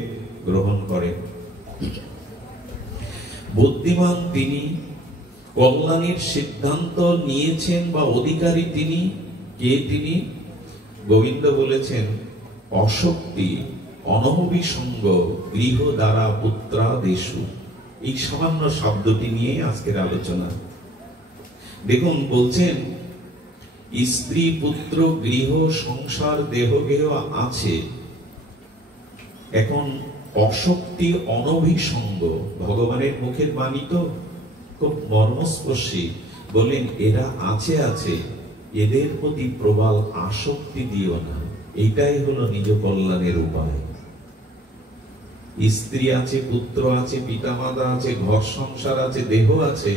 গ্রহণ করেন। বুদ্ধিমান তিনি, কল্যাণের সিদ্ধান্ত নিয়েছেন বা অধিকারী তিনি। কে তিনি? গোবিন্দ বলেছেন অশক্তি অনভিসঙ্গ গৃহ দ্বারা পুত্রাদেশু। এই সামান্য শব্দটি নিয়ে আজকের আলোচনা। দেখুন, বলছেন স্ত্রী পুত্র গৃহ সংসার দেহ গেহ আছে। এখন অশক্তি অনভিসঙ্গ, ভগবানের মুখের বাণী তো খুব মর্মস্পর্শী। বললেন এরা আছে আছে, এদের প্রতি প্রবল আসক্তি দিও না। এইটাই হলো নিজ কল্যাণের উপায়। স্ত্রী আছে, পুত্র আছে, পিতামাতা আছে, ঘর সংসার আছে, দেহ আছে,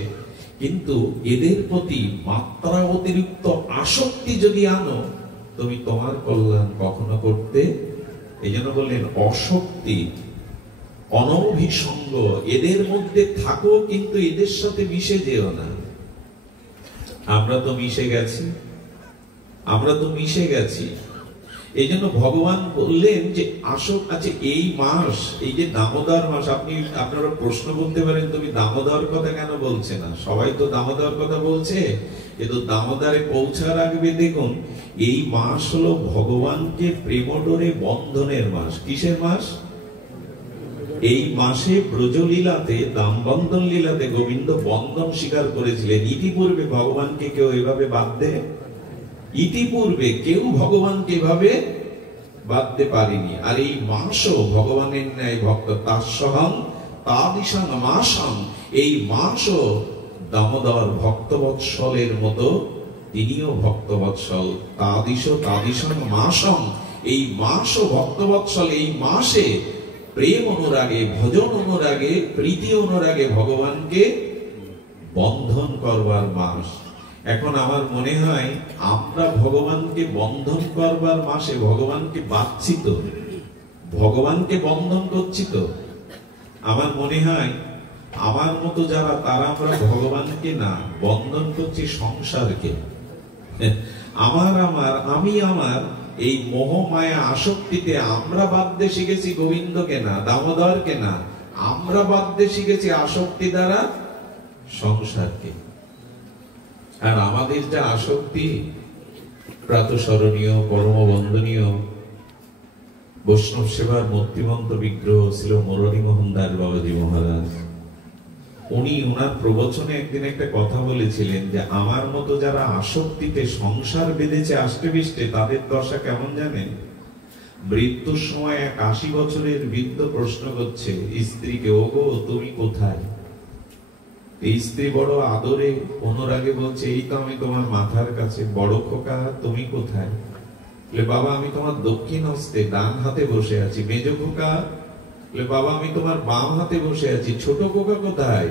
কিন্তু এদের প্রতি মাত্রা অতিরিক্ত আসক্তি যদি আনো, তুমি তোমার কল্যাণ কখনো করতে। এই জন্য বললেন অশক্তি অনভিসঙ্গ, এদের মধ্যে থাকো কিন্তু এদের সাথে মিশে যেও না। আমরা তো মিশে গেছি, আমরা তো মিশে গেছি। এই জন্য ভগবান বললেন যে আসক আছে এই মাস, এই যে দামোদর মাস। আপনারা প্রশ্ন করতে পারেন তুমি দামোদর কথা কেন বলছে না? সবাই তো দামোদর কথা বলছে, কিন্তু দামোদরে পৌঁছার আগে দেখুন এই মাস হলো ভগবানকে প্রেমডোরে বন্ধনের মাস। কিসের মাস? এই মাসে ব্রজলীলাতে, দামবন্ধন লীলাতে গোবিন্দ বন্ধন স্বীকার করেছিলেন। ইতিপূর্বে ভগবানকে কেউ এভাবে বাঁধতে, ইতিপূর্বে কেউ ভগবানকে এভাবে বাঁধতে পারেনি। আর এই মাসও ভগবানের ন্যায় ভক্ত তাসহং তাদিশং মাসং, এই মাসও দামোদর ভক্তবৎসলের মতো তিনিও ভক্তবৎসল। তাদিশং মাসং, এই মাসও ভক্তবৎসল। এই মাসে প্রেম অনুরাগে, ভজন অনুরাগে, প্রীতি অনুরাগে ভগবানকে বন্ধন করবার মাস। এখন আমার মনে হয় আমরা ভগবানকে বন্ধন করবার মাসে ভগবানকে বাঁধছি তো, ভগবানকে বন্ধন করছি তো। আমার মনে হয় আমার মতো যারা, তারা আমরা ভগবানকে না, বন্ধন করছি সংসারকে। আমার আমি আমার এই মোহ মায়া আসক্তিতে আমরা বাঁধতে শিখেছি গোবিন্দকে না, দামোদরকে না, আমরা বাঁধতে শিখেছি আসক্তি দ্বারা সংসারকে। আর আমাদের যা আসক্তি প্রাতঃস্মরণীয়, পরম বন্দনীয় বৈষ্ণব সেবার মূর্তিমন্ত বিগ্রহ ছিল মুরলীমোহন দাস বাবাজি মহারাজ। উনি ওনার প্রবচনে একদিন একটা কথা বলেছিলেন যে আমার মতো যারা আসক্তিতে সংসার বেঁধেছে আষ্টে পৃষ্ঠে, তাদের দশা কেমন জানেন? মৃত্যুর সময় এক 80 বছরের বৃদ্ধ প্রশ্ন করছে স্ত্রীকে, ওগো তুমি কোথায়? এই স্ত্রী বড় আদরে অনুরাগে বলছে, এই তো আমি তোমার মাথার কাছে। বড় খোকা তুমি কোথায়? বাবা আমি তোমার দক্ষিণ হস্তে ডান হাতে বসে আছি। মেজ খোকা? বাবা আমি তোমার বাম হাতে বসে আছি। ছোট খোকা কোথায়?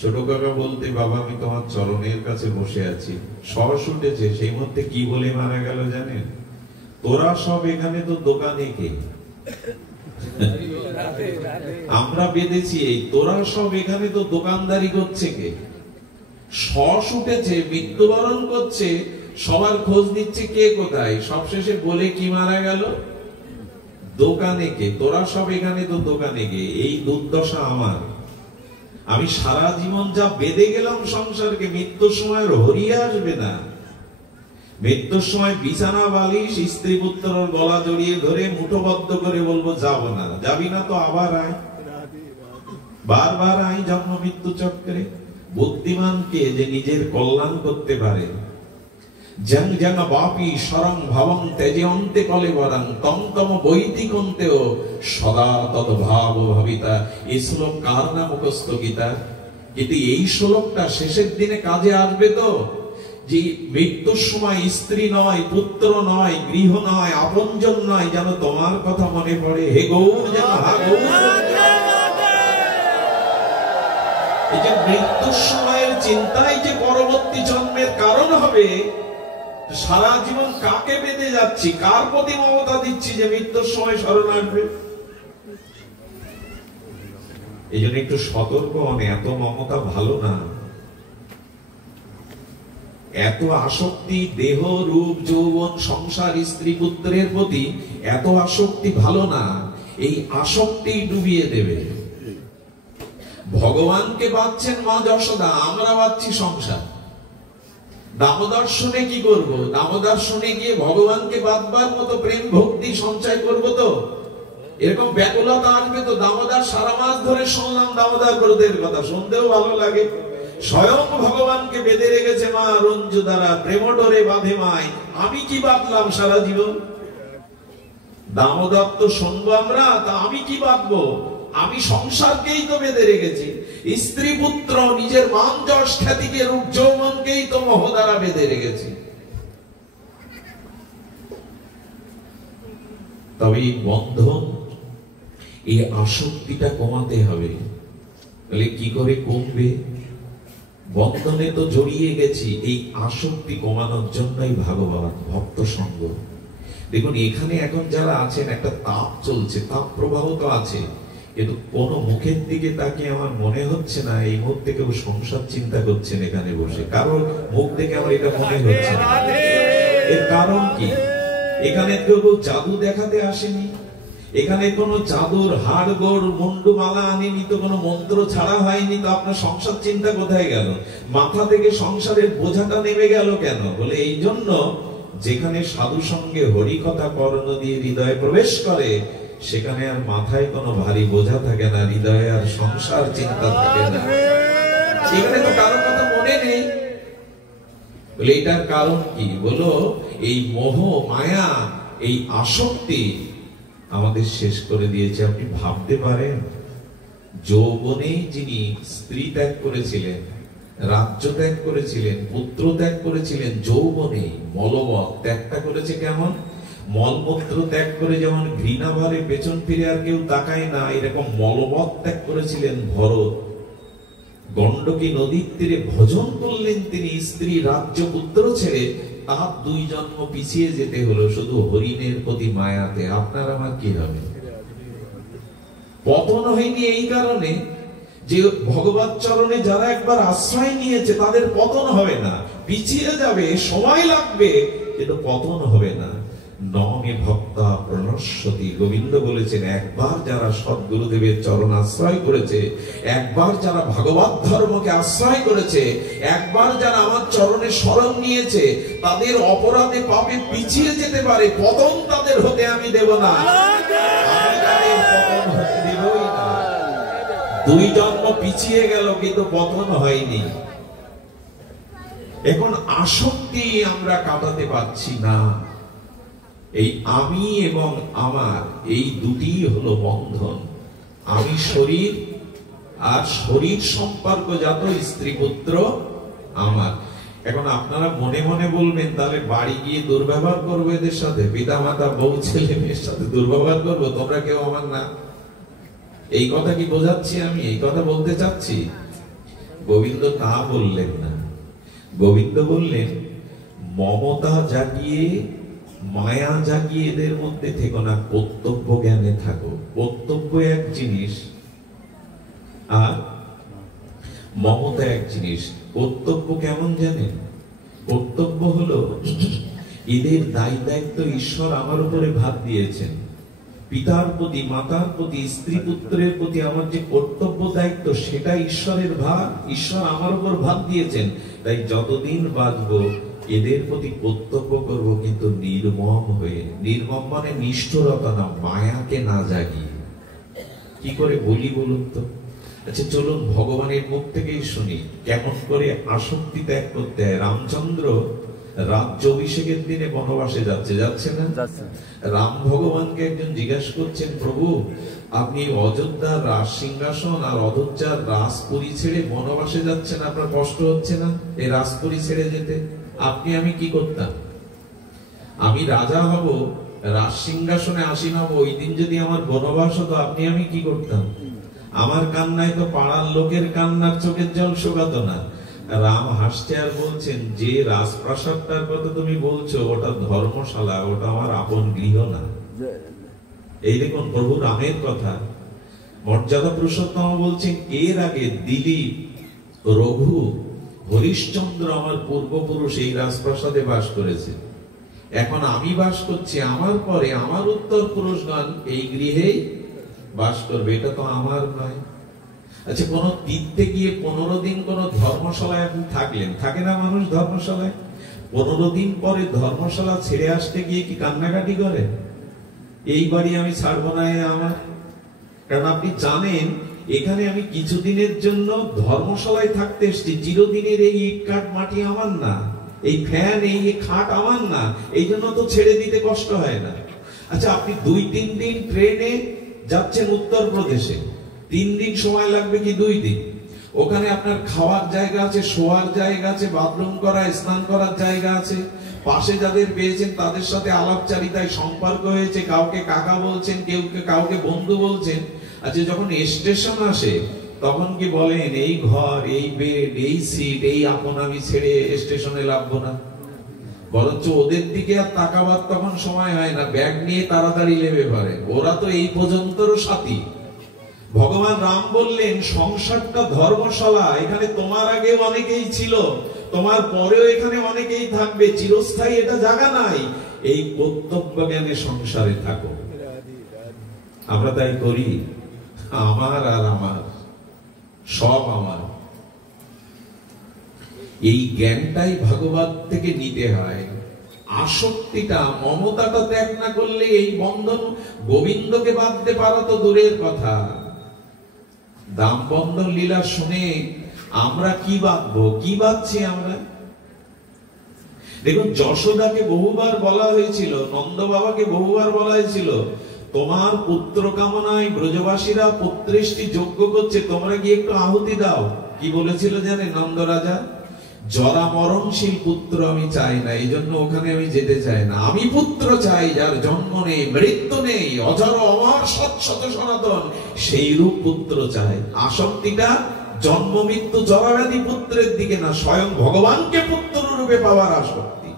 ছোট কাকা বলতে, বাবা আমি তোমার চরণের কাছে বসে আছি। শ্বাস উঠেছে, সেই মধ্যে কি বলে মারা গেল জানেন? তোরা সব এখানে তো দোকানে কে? আমরা বেঁধেছি এই, তোরা সব এখানে তো দোকানদারি করছে কে? শ্বাস উঠেছে, মৃত্যুবরণ করছে, সবার খোঁজ নিচ্ছে কে কোথায়, সবশেষে বলে কি মারা গেল? দোকানে কে? তোরা সব এখানে তো দোকানে কে। এই দুর্দশা আমার। আমি সারা জীবন যা বেঁধে গেলাম সংসারকে, মৃত্যুর সময় হরিয়ে আসবে না। মৃত্যুর সময় বিছানা বালিশ স্ত্রী পুত্র গলা জড়িয়ে ধরে মুঠোবদ্ধ করে বলবো যাব না। যাবি না তো আবার আয়, বারবার আয় জন্ম মৃত্যু চক্রে। বুদ্ধিমান কে যে নিজের কল্যাণ করতে পারে? জং জং বাপি শরং ভবং তেজে অন্তে কলে বরং তম তম বৈদিকন্তেও সদা তদ ভাব ভাবিতা। এই শ্লোক কার না মুখস্থ গীতা? কিন্তু এই শ্লোকটা শেষের দিনে কাজে আসবে তো, যে মৃত্যুর সময় স্ত্রী নয়, পুত্র নয়, গৃহ নয়, আপনজন নয়, যেন তোমার কথা মনে পড়ে। হে গৌর যেন এই যে মৃত্যুর সময়ের চিন্তাই যে পরবর্তী জন্মের কারণ হবে। সারা জীবন কাকে বেঁধে যাচ্ছি, কার প্রতি মমতা দিচ্ছি যে মৃত্যুর সময় স্মরণ আসবে? এই জন্য একটু সতর্ক হন, এত মমতা ভালো না। এত আসক্তি দেহ রূপ যৌবন সংসার স্ত্রী পুত্রের প্রতি এত আসক্তি ভালো না। এই আসক্তি ডুবিয়ে দেবে। ভগবানকে বাঁচছেন মা যশোদা, আমরা বাঁচছি সংসার। দামোদর শুনে কি করব? দামোদর শুনে গিয়ে ভগবানকে বাঁধবার মতো প্রেম ভক্তি সঞ্চয় করব তো? এরকম ব্যাকুলতা আসবে তো। দামোদর সারা মাস ধরে শুনলাম দামোদর ব্রতের কথা, শুনতেও ভালো লাগে। স্বয়ং ভগবানকে বেঁধে রেখেছে মা রঞ্জু দ্বারা, প্রেমডোরে বাঁধে মায়। আমি কি বাঁধলাম সারা জীবন? দামোদর তো শুনবো আমরা, তা আমি কি বাঁধবো? আমি সংসারকেই তো বেঁধে রেখেছি। স্ত্রী পুত্র নিজের মান যশ খ্যাতিকে রূপ যৌবনকেই তো মোহ দ্বারা বেঁধে রেখেছি। তবে এই বন্ধন, এই আসক্তিটা কমাতে হবে। তাহলে কি করে কমবে? বন্ধনে তো জড়িয়ে গেছি, এই আসক্তি কমানোর জন্যই ভাগবত ভক্ত সঙ্গ। দেখুন এখানে এখন যারা আছেন, একটা তাপ চলছে, তাপ প্রবাহ তো আছে, কিন্তু কোন মুখের দিকে তাকে আমার মনে হচ্ছে না এই মুহূর্তে কেউ সংসার চিন্তা করছেন এখানে বসে। কারণ মুখ দেখে আমার এটা মনে হচ্ছে না। এর কারণ কি? এখানে কেউ জাদু দেখাতে আসেনি, এখানে কোনো জাদুর হাড় গোড় মুন্ডু মালা আনেনি, তো কোনো মন্ত্র ছাড়া হয়নি। তো আপনার সংসার চিন্তা কোথায় গেল? মাথা থেকে সংসারের বোঝাটা নেমে গেল কেন? বলে এই জন্য যেখানে সাধু সঙ্গে হরি কথা কর্ণ দিয়ে হৃদয়ে প্রবেশ করে, সেখানে আর মাথায় কোনো ভারী বোঝা থাকে না, হৃদয়ে আর সংসার চিন্তা থাকে না। এখানে তো কারো কথা মনে নেই। বলে এটার কারণ কি? বলো এই মোহ মায়া, এই আসক্তি আমাদের শেষ করে দিয়েছে। আপনি ভাবতে পারেন, যৌবনেই যিনি স্ত্রী ত্যাগ করেছিলেন, রাজ্য ত্যাগ করেছিলেন, পুত্র ত্যাগ করেছিলেন, যৌবনেই মলবৎ ত্যাগটা করেছে কেমন? মলমূত্র ত্যাগ করে যেমন ঘৃণা ভরে পেছন ফিরে আর কেউ তাকায় না, এরকম মলবৎ ত্যাগ করেছিলেন ভরত। গণ্ডকী নদীর তীরে ভজন করলেন তিনি, স্ত্রী রাজ্য পুত্র ছেড়ে তার 2 জন্ম পিছিয়ে যেতে হলো শুধু হরিণের প্রতি মায়াতে। আপনার আমার কি হবে? পতন হয়নি এই কারণে যে ভগবত চরণে যারা একবার আশ্রয় নিয়েছে তাদের পতন হবে না, পিছিয়ে যাবে, সময় লাগবে, কিন্তু পতন হবে না। নমে ভক্তা প্রণশ্যতি, গোবিন্দ বলেছেন একবার যারা সদ্গুরুদেবের চরণ আশ্রয় করেছে, একবার যারা ভাগবত ধর্মকে আশ্রয় করেছে, একবার যারা আমার চরণে শরণ নিয়েছে, তাদের অপরাধে পাপে পিছিয়ে যেতে পারে, পতন তাদের হতে আমি দেব না। আমি তাদের পতন হতে দেবই না। 2 জন্ম পিছিয়ে গেল কিন্তু পতন হয়নি। এখন আসক্তি আমরা কাটাতে পারছি না। এই আমি এবং আমার, এই দুটি হলো বন্ধন। আমি শরীর, আর শরীর সম্পর্কজাত স্ত্রী পুত্র আমার। এখন আপনারা মনে মনে বলবেন, তাহলে বাড়ি গিয়ে দুর্ব্যবহার করবো এদের সাথে, পিতা মাতা বউ ছেলে মেয়ের সাথে দুর্ব্যবহার করবো, তোমরা কেউ আমার না। এই কথা কি বোঝাচ্ছি আমি? এই কথা বলতে চাচ্ছি। গোবিন্দ তা বললেন না। গোবিন্দ বললেন, মমতা জাগিয়ে মায়া জাগিয়ে এদের মধ্যে থেকো না, কর্তব্য জ্ঞানে থাকো। কর্তব্য এক জিনিস আর মমতা এক জিনিস। কর্তব্য কেমন জানেন? কর্তব্য হলো এদের দায় দায়িত্ব ঈশ্বর আমার উপরে ভাগ দিয়েছেন। পিতার প্রতি, মাতার প্রতি, স্ত্রী পুত্রের প্রতি আমার যে কর্তব্য দায়িত্ব, সেটা ঈশ্বরের ভাগ, ঈশ্বর আমার উপর ভাগ দিয়েছেন। তাই যতদিন বাঁচবো এদের প্রতি কর্তব্য করব, কিন্তু নির্মম হয়ে। নির্মম মানে নিষ্ঠুরতা না, মায়াকে না জাগিয়ে। কি করে বলি বলুন তো? আচ্ছা চলুন ভগবানের মুখ থেকেই শুনি কেমন করে আসক্তি ত্যাগ করতে হয়। রামচন্দ্র রাজ্য অভিষেকের দিনে বনবাসে যাচ্ছে না? রাম ভগবানকে একজন জিজ্ঞাসা করছেন, প্রভু আপনি অযোধ্যার রাজ সিংহাসন আর অযোধ্যার রাজপুরী ছেড়ে বনবাসে যাচ্ছেন, আপনার কষ্ট হচ্ছে না এই রাজপুরী ছেড়ে যেতে? আপনি আমি কি করতাম? আমি রাজা হব, রাজ সিংহাসনে আসীন হব, ওই দিন যদি আমার বনবাস হতো, আপনি আমি কি করতাম? আমার কান্নায় তো পাড়ার লোকের কান্নার চোখের জল শোকাতো না। রাম হাসছে আর বলছেন, যে রাজপ্রাসাদটার কথা তুমি বলছো ওটা ধর্মশালা, ওটা আমার আপন গৃহ না। এই দেখুন প্রভু রামের কথা। মর্যাদা পুরুষোত্তম বলছেন, এর আগে দিলীপ, রঘু, হরিশ্চন্দ্র আমার পূর্বপুরুষ এই রাজপ্রাসাদে বাস করেছে। এখন আমি বাস করছি, আমার পরে আমার উত্তর পুরুষগণ এই গৃহেই বাস করবে। এটা তো আমার নয়। আচ্ছা কোন তীর্থে গিয়ে 15 দিন কোন ধর্মশালায় আপনি থাকলেন, থাকে না মানুষ ধর্মশালায়? 15 দিন পরে ধর্মশালা ছেড়ে আসতে গিয়ে কি কান্নাকাটি করে? এই বাড়ি আমি ছাড়বো না আমার। কারণ আপনি জানেন এখানে আমি কিছুদিনের জন্য ধর্মশালায় থাকতে এসেছি, চিরদিনের এই ইট কাঠ মাটি আমার না, এই ফ্যান এই খাট আমার না, এই জন্য তো ছেড়ে দিতে কষ্ট হয় না। আচ্ছা আপনি 2-3 দিন ট্রেনে যাচ্ছেন উত্তরপ্রদেশে, 3 দিন সময় লাগবে কি 2 দিন? ওখানে আপনার খাওয়ার জায়গা আছে, শোয়ার জায়গা আছে, বাথরুম করা, স্নান করার জায়গা আছে, পাশে যাদের পেয়েছেন তাদের সাথে আলাপচারিতায় সম্পর্ক হয়েছে, কাউকে কাকা বলছেন, কেউ কাউকে বন্ধু বলছেন। আচ্ছা যখন স্টেশন আসে তখন কি বলেন, এই ঘর, এই বেড, এই সিট, এই আপন আমি ছেড়ে স্টেশনে লাভবো না? বরঞ্চ ওদের দিকে আর তাকাবার তখন সময় হয় না, ব্যাগ নিয়ে তাড়াতাড়ি নেমে পড়ে। ওরা তো এই পর্যন্তর সাথী। ভগবান রাম বললেন, সংসারটা ধর্মশালা, এখানে তোমার আগে অনেকেই ছিল, তোমার পরেও এখানে অনেকেই থাকবে, চিরস্থায়ী এটা জায়গা নাই। এই কর্তব্য জ্ঞানে সংসারে থাকো। আমরা তাই করি, আমার আর আমার, সব আমার। এই জ্ঞানটাই ভগবান থেকে নিতে হয়। আসক্তিটা, মমতাটা ত্যাগ না করলে এই বন্ধন, গোবিন্দকে বাঁধতে পারা তো দূরের কথা। দাম বন্ধন লীলা শুনে আমরা কি বাঁধবো? কি বাঁধছি আমরা? দেখুন যশোদাকে বহুবার বলা হয়েছিল, নন্দ বাবাকে বহুবার বলা হয়েছিল, তোমার পুত্র কামনায় ব্রজবাসীরা পুত্রেষ্টি যজ্ঞ করছে, তোমরা গিয়ে একটু আহুতি দাও। কি বলেছিল জানে নন্দ রাজা? জরা মরণশীল পুত্র আমি চাই না, এই জন্য ওখানে আমি যেতে চাই না। আমি পুত্র চাই যার জন্ম নেই, মৃত্যু নেই, অজর অমর সৎ সনাতন, সেই রূপ পুত্র চাই। আসক্তিটা জন্ম মৃত্যু জরাব্যাধি পুত্রের দিকে না, স্বয়ং ভগবানকে পুত্র রূপে পাওয়ার আসক্তি।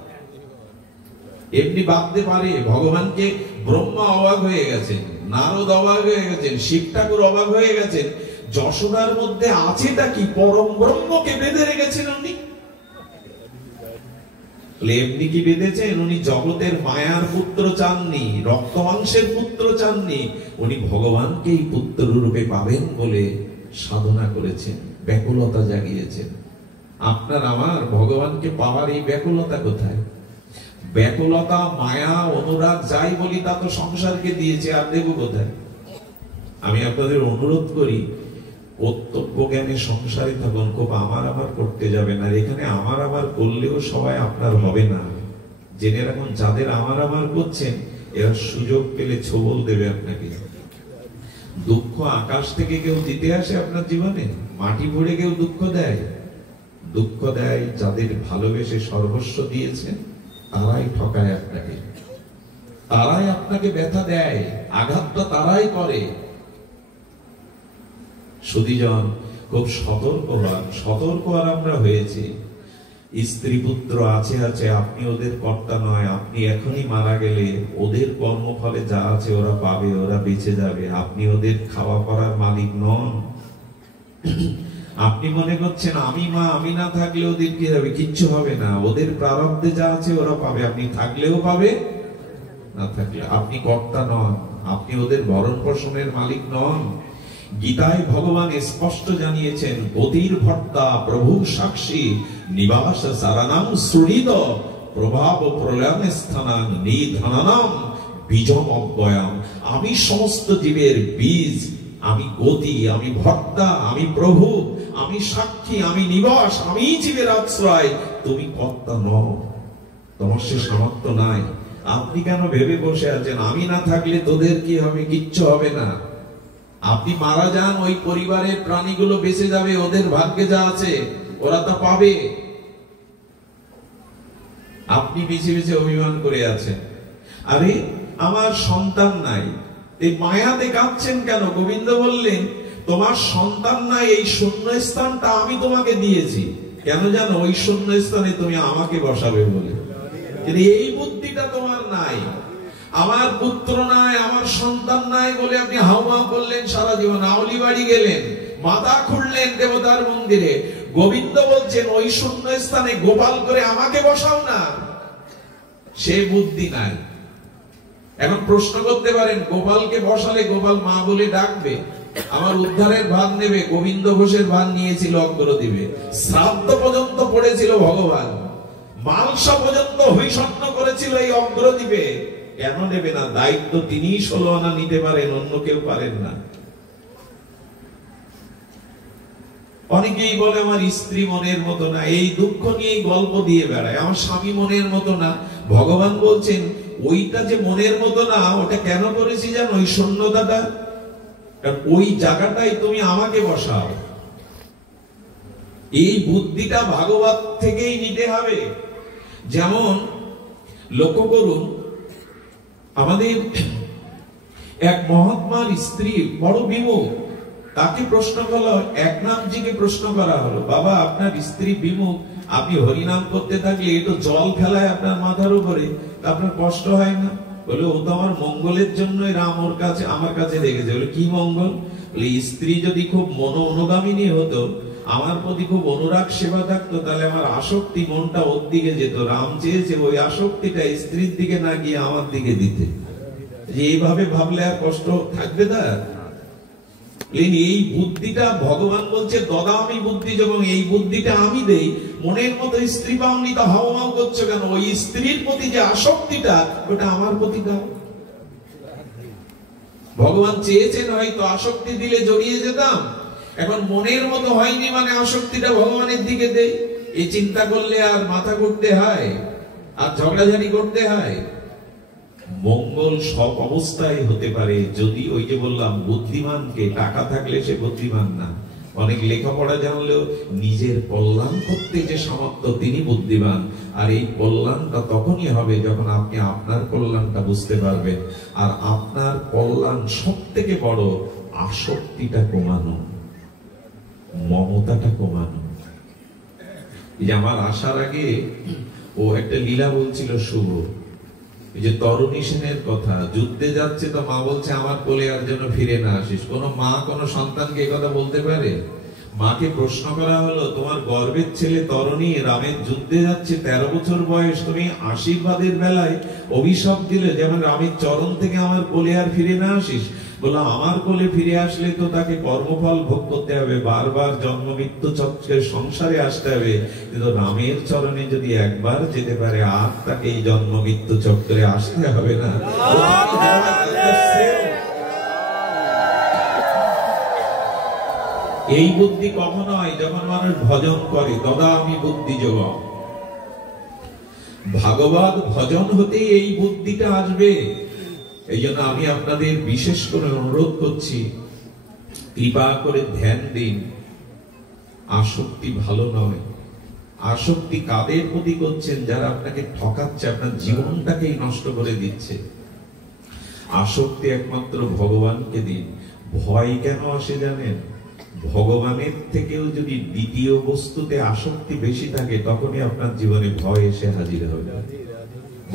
এমনি ভাবতে পারে ভগবানকে? ব্রহ্মা অবাক হয়ে গেছেন, নারদ অবাক হয়ে গেছেন, শিব ঠাকুর অবাক হয়ে গেছেন। যশোদার মধ্যে আছেটা কি? পরম ব্রহ্মকে বেঁধে রেখেছেন উনি। এমনি কি বেঁধেছেন? উনি জগতের মায়ার পুত্র চাননি, রক্ত মাংসের পুত্র চাননি, উনি ভগবানকেই পুত্র রূপে পাবেন বলে সাধনা করেছেন, ব্যাকুলতা জাগিয়েছেন। আপনার আমার ভগবানকে পাওয়ার এই ব্যাকুলতা কোথায়? ব্যাকুলতা, মায়া, অনুরাগ যাই বলি তা তো সংসারকে দিয়েছে, আর দেব কোথায়? আমি আপনাদের অনুরোধ করি, কর্তব্য জ্ঞানে সংসারে থাকুন, খুব আমার আমার করতে যাবেন। আর এখানে আমার আমার করলেও সবাই আপনার হবে না। জেনে রাখুন, যাদের আমার আমার করছেন এরা সুযোগ পেলে ছোবল দেবে আপনাকে। দুঃখ আকাশ থেকে কেউ দিতে আসে আপনার জীবনে? মাটি ভরে কেউ দুঃখ দেয়? দুঃখ দেয় যাদের ভালোবেসে সর্বস্ব দিয়েছেন, তারাই ঠকায় আপনাকে, তারাই আপনাকে ব্যথা দেয়, আঘাতটা তারাই করে। সুধীজন, খুব সতর্ক আর আমরা হয়েছি। স্ত্রী পুত্র আছে আছে, আপনি ওদের কর্তা নয়। আপনি এখনই মারা গেলে ওদের কর্মফলে যা আছে ওরা পাবে, ওরা বেঁচে যাবে। আপনি ওদের খাওয়া পড়ার মালিক নন। আপনি মনে করছেন আমি না থাকলে ওদের কি হবে? কিচ্ছু হবে না, ওদের প্রারব্ধে যা আছে ওরা পাবে। আপনি থাকলেও পাবে, না থাকলে। আপনি কর্তা নন, আপনি ওদের ভরণ পোষণের মালিক নন। গীতায় ভগবান স্পষ্ট জানিয়েছেন, গতির ভর্তা প্রভু সাক্ষী নিবাস সারানাম সুহৃদ প্রভাব প্রলয়ন স্থানাং নিধনানাম বীজম অব্যয়াম। আমি সমস্ত জীবের বীজ, আমি গতি, আমি ভর্তা, আমি প্রভু, আমি সাক্ষী, আমি নিবাস, আমি জীবের আশ্রয়। তুমি কর্তা নও, তোমার সে সামর্থ্য নাই। আপনি কেন ভেবে বসে আছেন আমি না থাকলে তোদের কি হবে? কিচ্ছু হবে না। আপনি মারা যান, ওই পরিবারের প্রাণীগুলো বেঁচে যাবে, ওদের ভাগ্যে যা আছে ওরা তা পাবে। আপনি বেছে বেছে অভিমান করে আছেন, আরে আমার সন্তান নাই, এই মায়াতে কাঁদছেন কেন? গোবিন্দ বললেন, তোমার সন্তান নাই, এই শূন্য স্থানটা আমি তোমাকে দিয়েছি। কেন জানো? ওই শূন্য স্থানে তুমি আমাকে বসাবে বলে। এই বুদ্ধিটা তোমার নাই। আমার পুত্র নাই, আমার সন্তান নাই বলে আপনি হাওমাও করলেন সারা জীবন। আউলি বাড়ি গেলেন, মাথা খুঁড়লেন দেবতার মন্দিরে। গোবিন্দ বলছেন, ওই শূন্য স্থানে গোপাল করে আমাকে বসাও না। সে বুদ্ধি নাই। এখন প্রশ্ন করতে পারেন, গোপালকে বসালে গোপাল মা বলে ডাকবে, আমার উদ্ধারের ভার নেবে? গোবিন্দ ঘোষের ভার নিয়েছিল অগ্রদ্বীপে, শ্রাদ্ধ পর্যন্ত পড়েছিল ভগবান, মালসা পর্যন্ত হৈসন্ন করেছিল এই অগ্রদ্বীপে। কেন নেবে না? দায়িত্ব তিনিই 16 আনা নিতে পারেন, অন্য কেউ পারেন না। অনেকেই বলে আমার স্ত্রী মনের মতো না, এই দুঃখ নিয়ে গল্প দিয়ে বেড়ায়, আমার স্বামী মনের মতো না। ভগবান বলছেন, ওইটা যে মনের মতো না, ওটা কেন করেছি জানো? ওই শূন্যতাটা, ওই জায়গাটাই তুমি আমাকে বসাও। এই বুদ্ধিটা ভাগবত থেকেই নিতে হবে। যেমন লক্ষ্য করুন, আমাদের এক মহাত্মার স্ত্রী বড় বিমুখ, তাকে প্রশ্ন করা, একনাথজিকে প্রশ্ন করা হলো, বাবা আপনার স্ত্রী বিমুখ, আপনি হরিনাম করতে থাকলে একটু জল ফেলায় আপনার মাথার উপরে, আপনার কষ্ট হয় না? বলে, ও তো আমার মঙ্গলের জন্যই রাম ওর কাছে আমার কাছে রেখেছে। বলে, কি মঙ্গল? বলে, স্ত্রী যদি খুব অনুগামিনী হতো, আমার প্রতি খুব অনুরাগ সেবা থাকতো, তাহলে আমার আসক্তি মনটা ওর দিকে যেত। রাম চেয়েছে ওই আসক্তিটা স্ত্রীর দিকে না গিয়ে আমার দিকে দিতে। এইভাবে ভাবলে আর কষ্ট থাকবে তার? এই বুদ্ধিটা ভগবান বলছে দদামি বুদ্ধি, যখন এই বুদ্ধিটা আমি দেই, মনের মতো স্ত্রী পাওনি তো হাওমাও করছো কেন? ওই স্ত্রীর প্রতি যে আসক্তিটা, ওটা আমার প্রতি দাও। ভগবান চেয়েছেন হয়তো আসক্তি দিলে জড়িয়ে যেতাম, এখন মনের মতো হয়নি মানে আসক্তিটা ভগবানের দিকে দেই। এই চিন্তা করলে আর মাথা ঘুরতে হয়, আর ঝগড়াঝাড়ি করতে হয়। মঙ্গল সব অবস্থায় হতে পারে, যদি ওই যে বললাম বুদ্ধিমানকে, টাকা থাকলে সে বুদ্ধিমান না। অনেক লেখাপড়া জানলেও নিজের কল্যাণ করতে যে সামর্থ্য, তিনি বুদ্ধিমান। আর এই কল্যাণটা তখনই হবে যখন আপনি আপনার কল্যাণটা বুঝতে পারবেন। আর আপনার কল্যাণ সব থেকে বড় আসক্তিটা কমানো, মমতাটা কমানো। এই যে আমার আসার আগে ও একটা লীলা বলছিল শুভ, এই যে তরুণী সেনের কথা, যুদ্ধে যাচ্ছে তো মা বলছে আমার কোলে আর যেন ফিরে না আসিস। কোন মা কোন সন্তানকে এই কথা বলতে পারে? মাকে প্রশ্ন করা হলো, তোমার গর্বের ছেলে তরুণী রামের যুদ্ধে যাচ্ছে, 13 বছর বয়স, তুমি আশীর্বাদের বেলায় অভিশাপ দিলে যেমন রামের চরণ থেকে আমার কোলে আর ফিরে না আসিস। বললাম, আমার কোলে ফিরে আসলে তো তাকে কর্মফল ভোগ করতে হবে, বারবার জন্ম মৃত্যু চক্রের সংসারে আসতে হবে। কিন্তু রামের চরণে যদি একবার যেতে পারে, আর তাকে এই জন্ম মৃত্যু চক্রে আসতে হবে না। এই বুদ্ধি কখনো হয় যখন মানুষ ভজন করে, দাদা আমি বুদ্ধি যোগ। ভাগবত ভজন হতে এই বুদ্ধিটা আসবে। এই জন্য আমি আপনাদের বিশেষ করে অনুরোধ করছি, কৃপা করে ধ্যান দিন। আসক্তি ভালো নয়। আসক্তি কাদের প্রতি করছেন? যারা আপনাকে ঠকাচ্ছে, আপনার জীবনটাকেই নষ্ট করে দিচ্ছে। আসক্তি একমাত্র ভগবানকে দিন। ভয় কেন আসে জানেন? ভগবানের থেকেও যদি দ্বিতীয় বস্তুতে আসক্তি বেশি থাকে, তখনই আপনার জীবনে ভয় এসে হাজির হবে।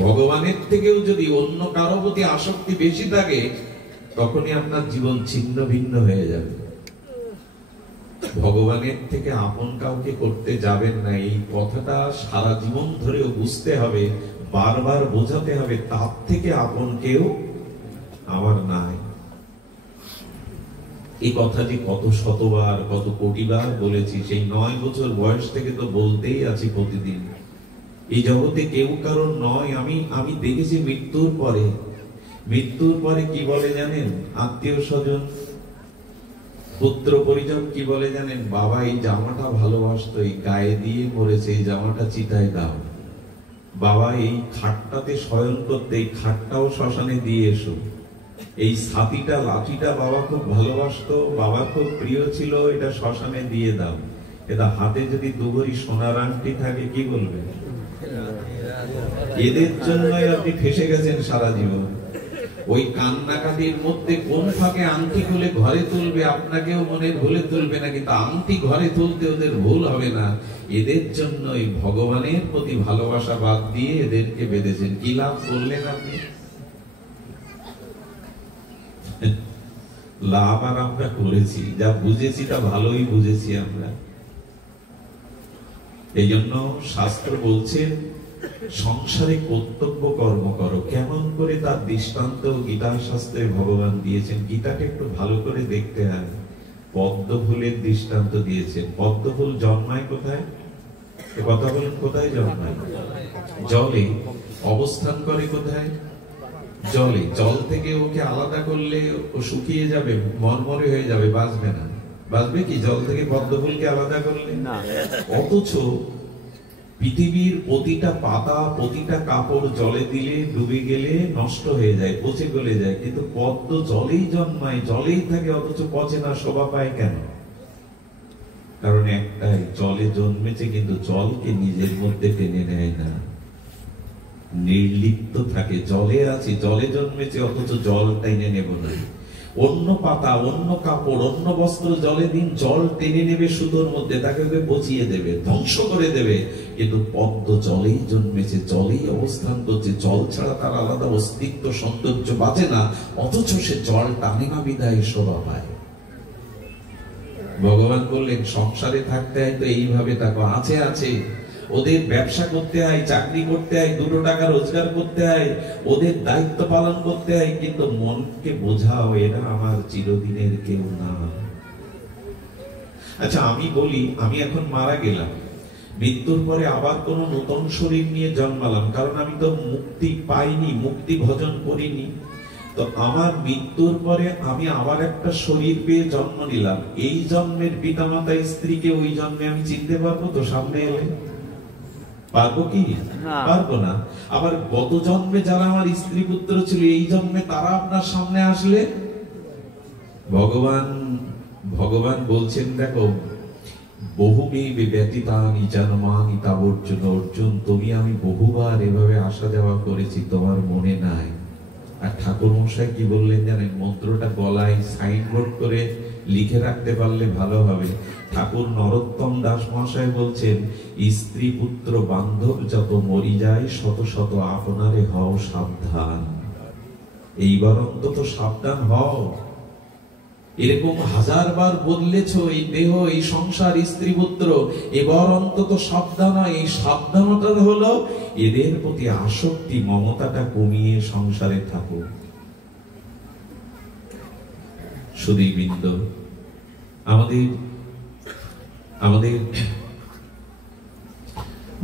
ভগবানের থেকেও যদি অন্য কারো প্রতি আসক্তি বেশি থাকে, তখনই আপনার জীবন ছিন্ন ভিন্ন হয়ে যাবে। ভগবানের থেকে আপন কাউকে করতে যাবেন না, এই কথাটা সারা জীবন ধরেও বুঝতে হবে, বারবার বোঝাতে হবে, তার থেকে আপন কেউ আমার নাই। এই কথা যে কত শতবার, কত কোটিবার বলেছি, সেই 9 বছর বয়স থেকে তো বলতেই আছি প্রতিদিন। এই জগতে কেউ কারণ নয়। আমি দেখেছি মৃত্যুর পরে কি বলে জানেন? আত্মীয় স্বজন, পুত্র পরিজন কি বলে জানেন? বাবা এই জামাটা ভালোবাসতো, এই গায়ে দিয়ে মরেছে, এই জামাটা চিতায় দাও। বাবা এই খাটটাতে শয়ন করতে, এই খাটটাও শ্মশানে দিয়ে এসো। এই ছাতিটা, লাঠিটা বাবা খুব ভালোবাসতো, বাবা খুব প্রিয় ছিল, এটা শ্মশানে দিয়ে দাও। এটা হাতে যদি 2 ভরি সোনার আংটি থাকে, কি বলবে? এদের জন্যই আপনি ফেসে গেছেন সারা জীবন। ওই কান্নাকাটির মধ্যে কোন ফাঁকে আংটি খুলে ঘরে তুলবে, আপনাকেও মনের ভুলে তুলবে না, কিন্তু আংটি ঘরে তুলতে ওদের ভুল হবে না। এদের জন্যই ভগবানের প্রতি ভালোবাসা বাদ দিয়ে এদেরকে বেঁধেছেন। কি লাভ করলেন আপনি? লাভ আর আমরা করেছি, যা বুঝেছি তা ভালোই বুঝেছি আমরা। এই জন্য শাস্ত্র বলছেন, সংসারে কর্তব্য কর্ম করো। কেমন করে তার দৃষ্টান্ত গীতা শাস্ত্রে ভগবান দিয়েছেন। গীতাকে একটু ভালো করে দেখতে হয়। পদ্ম ফুলের দৃষ্টান্ত দিয়েছেন। পদ্ম ফুল জন্মায় কোথায়? কথা বলেন, কোথায় জন্মায়? জলে। অবস্থান করে কোথায়? জলে। জল থেকে ওকে আলাদা করলে ও শুকিয়ে যাবে, মরমরে হয়ে যাবে, বাঁচবে না। বাঁচবে কি জল থেকে পদ্ম ফুলকে আলাদা করলে? না। অথচ পৃথিবীর প্রতিটা পাতা, প্রতিটা কাপড় জলে দিলে, ডুবে গেলে নষ্ট হয়ে যায়, পচে গলে যায়, কিন্তু পদ্ম জলেই জন্মায়, জলেই থাকে, অথচ পচে না। শোভা পায় কেন? কারণ একটাই, জলে জন্মেছে কিন্তু জলকে নিজের মধ্যে টেনে নেয় না, নির্লিপ্ত থাকে। জলে আছে, জলে জন্মেছে, অথচ জল টেনে নেব না। অন্য পাতা, অন্য কাপড়, অন্য বস্ত্র জলে দিন, জল টেনে নেবে সুতোর মধ্যে, তাকে পচিয়ে দেবে, ধ্বংস করে দেবে। কিন্তু পদ্ম জলেই জন্মেছে, জলেই অবস্থান করছে, জল ছাড়া তার আলাদা অস্তিত্ব, সৌন্দর্য বাঁচে না, অথচ সে জল টানে না বিধায় শোভা পায়। ভগবান বললেন, সংসারে থাকতে হয় তো এইভাবে থাকো। আছে ওদের ব্যবসা করতে হয়, চাকরি করতে হয়, 2 টাকা রোজগার করতে হয়, ওদের দায়িত্ব পালন করতে হয়, কিন্তু মনকে বোঝাও এরা আমার চিরদিনের কেউ না। আচ্ছা আমি বলি, আমি এখন মারা গেলাম, মৃত্যুর পরে আবার কোন নতুন শরীর নিয়ে জন্মালাম, কারণ আমি তো মুক্তি পাইনি, মুক্তি ভজন করিনি। তো আমার মৃত্যুর পরে আমি আবার একটা শরীর পেয়ে জন্ম নিলাম। এই জন্মের পিতামাতা স্ত্রীকে ওই জন্মে আমি চিনতে পারবো তো? সামনে এলে পারবো কি? পারবো না। আবার গত জন্মে যারা আমার স্ত্রী পুত্র ছিল, এই জন্মে তারা আপনার সামনে আসলে ভগবান বলছেন, দেখো বহুমেবে ব্যতীতানি জন্মানি তাবর্জুন। অর্জুন, তুমি আমি বহুবার এভাবে আসা যাওয়া করেছি, তোমার মনে নাই। আর ঠাকুর মশাই কি বললেন জানেন? মন্ত্রটা গলায় সাইনবোর্ড করে লিখে রাখতে পারলে ভালো হবে। ঠাকুর নরোত্তম দাস মহাশয় বলছেন, স্ত্রী পুত্র বান্ধব যত মরি যায়, শত শত আপনারে হও সাবধান। এইবার অন্তত সাবধান হও। এরকম 1000 বার বদলেছ এই দেহ, এই সংসার, স্ত্রী পুত্র, এবার অন্তত সাবধান হয়। এই সাবধানতা হলো এদের প্রতি আসক্তি, মমতাটা কমিয়ে সংসারে থাকো। সুধীবৃন্দ, আমাদের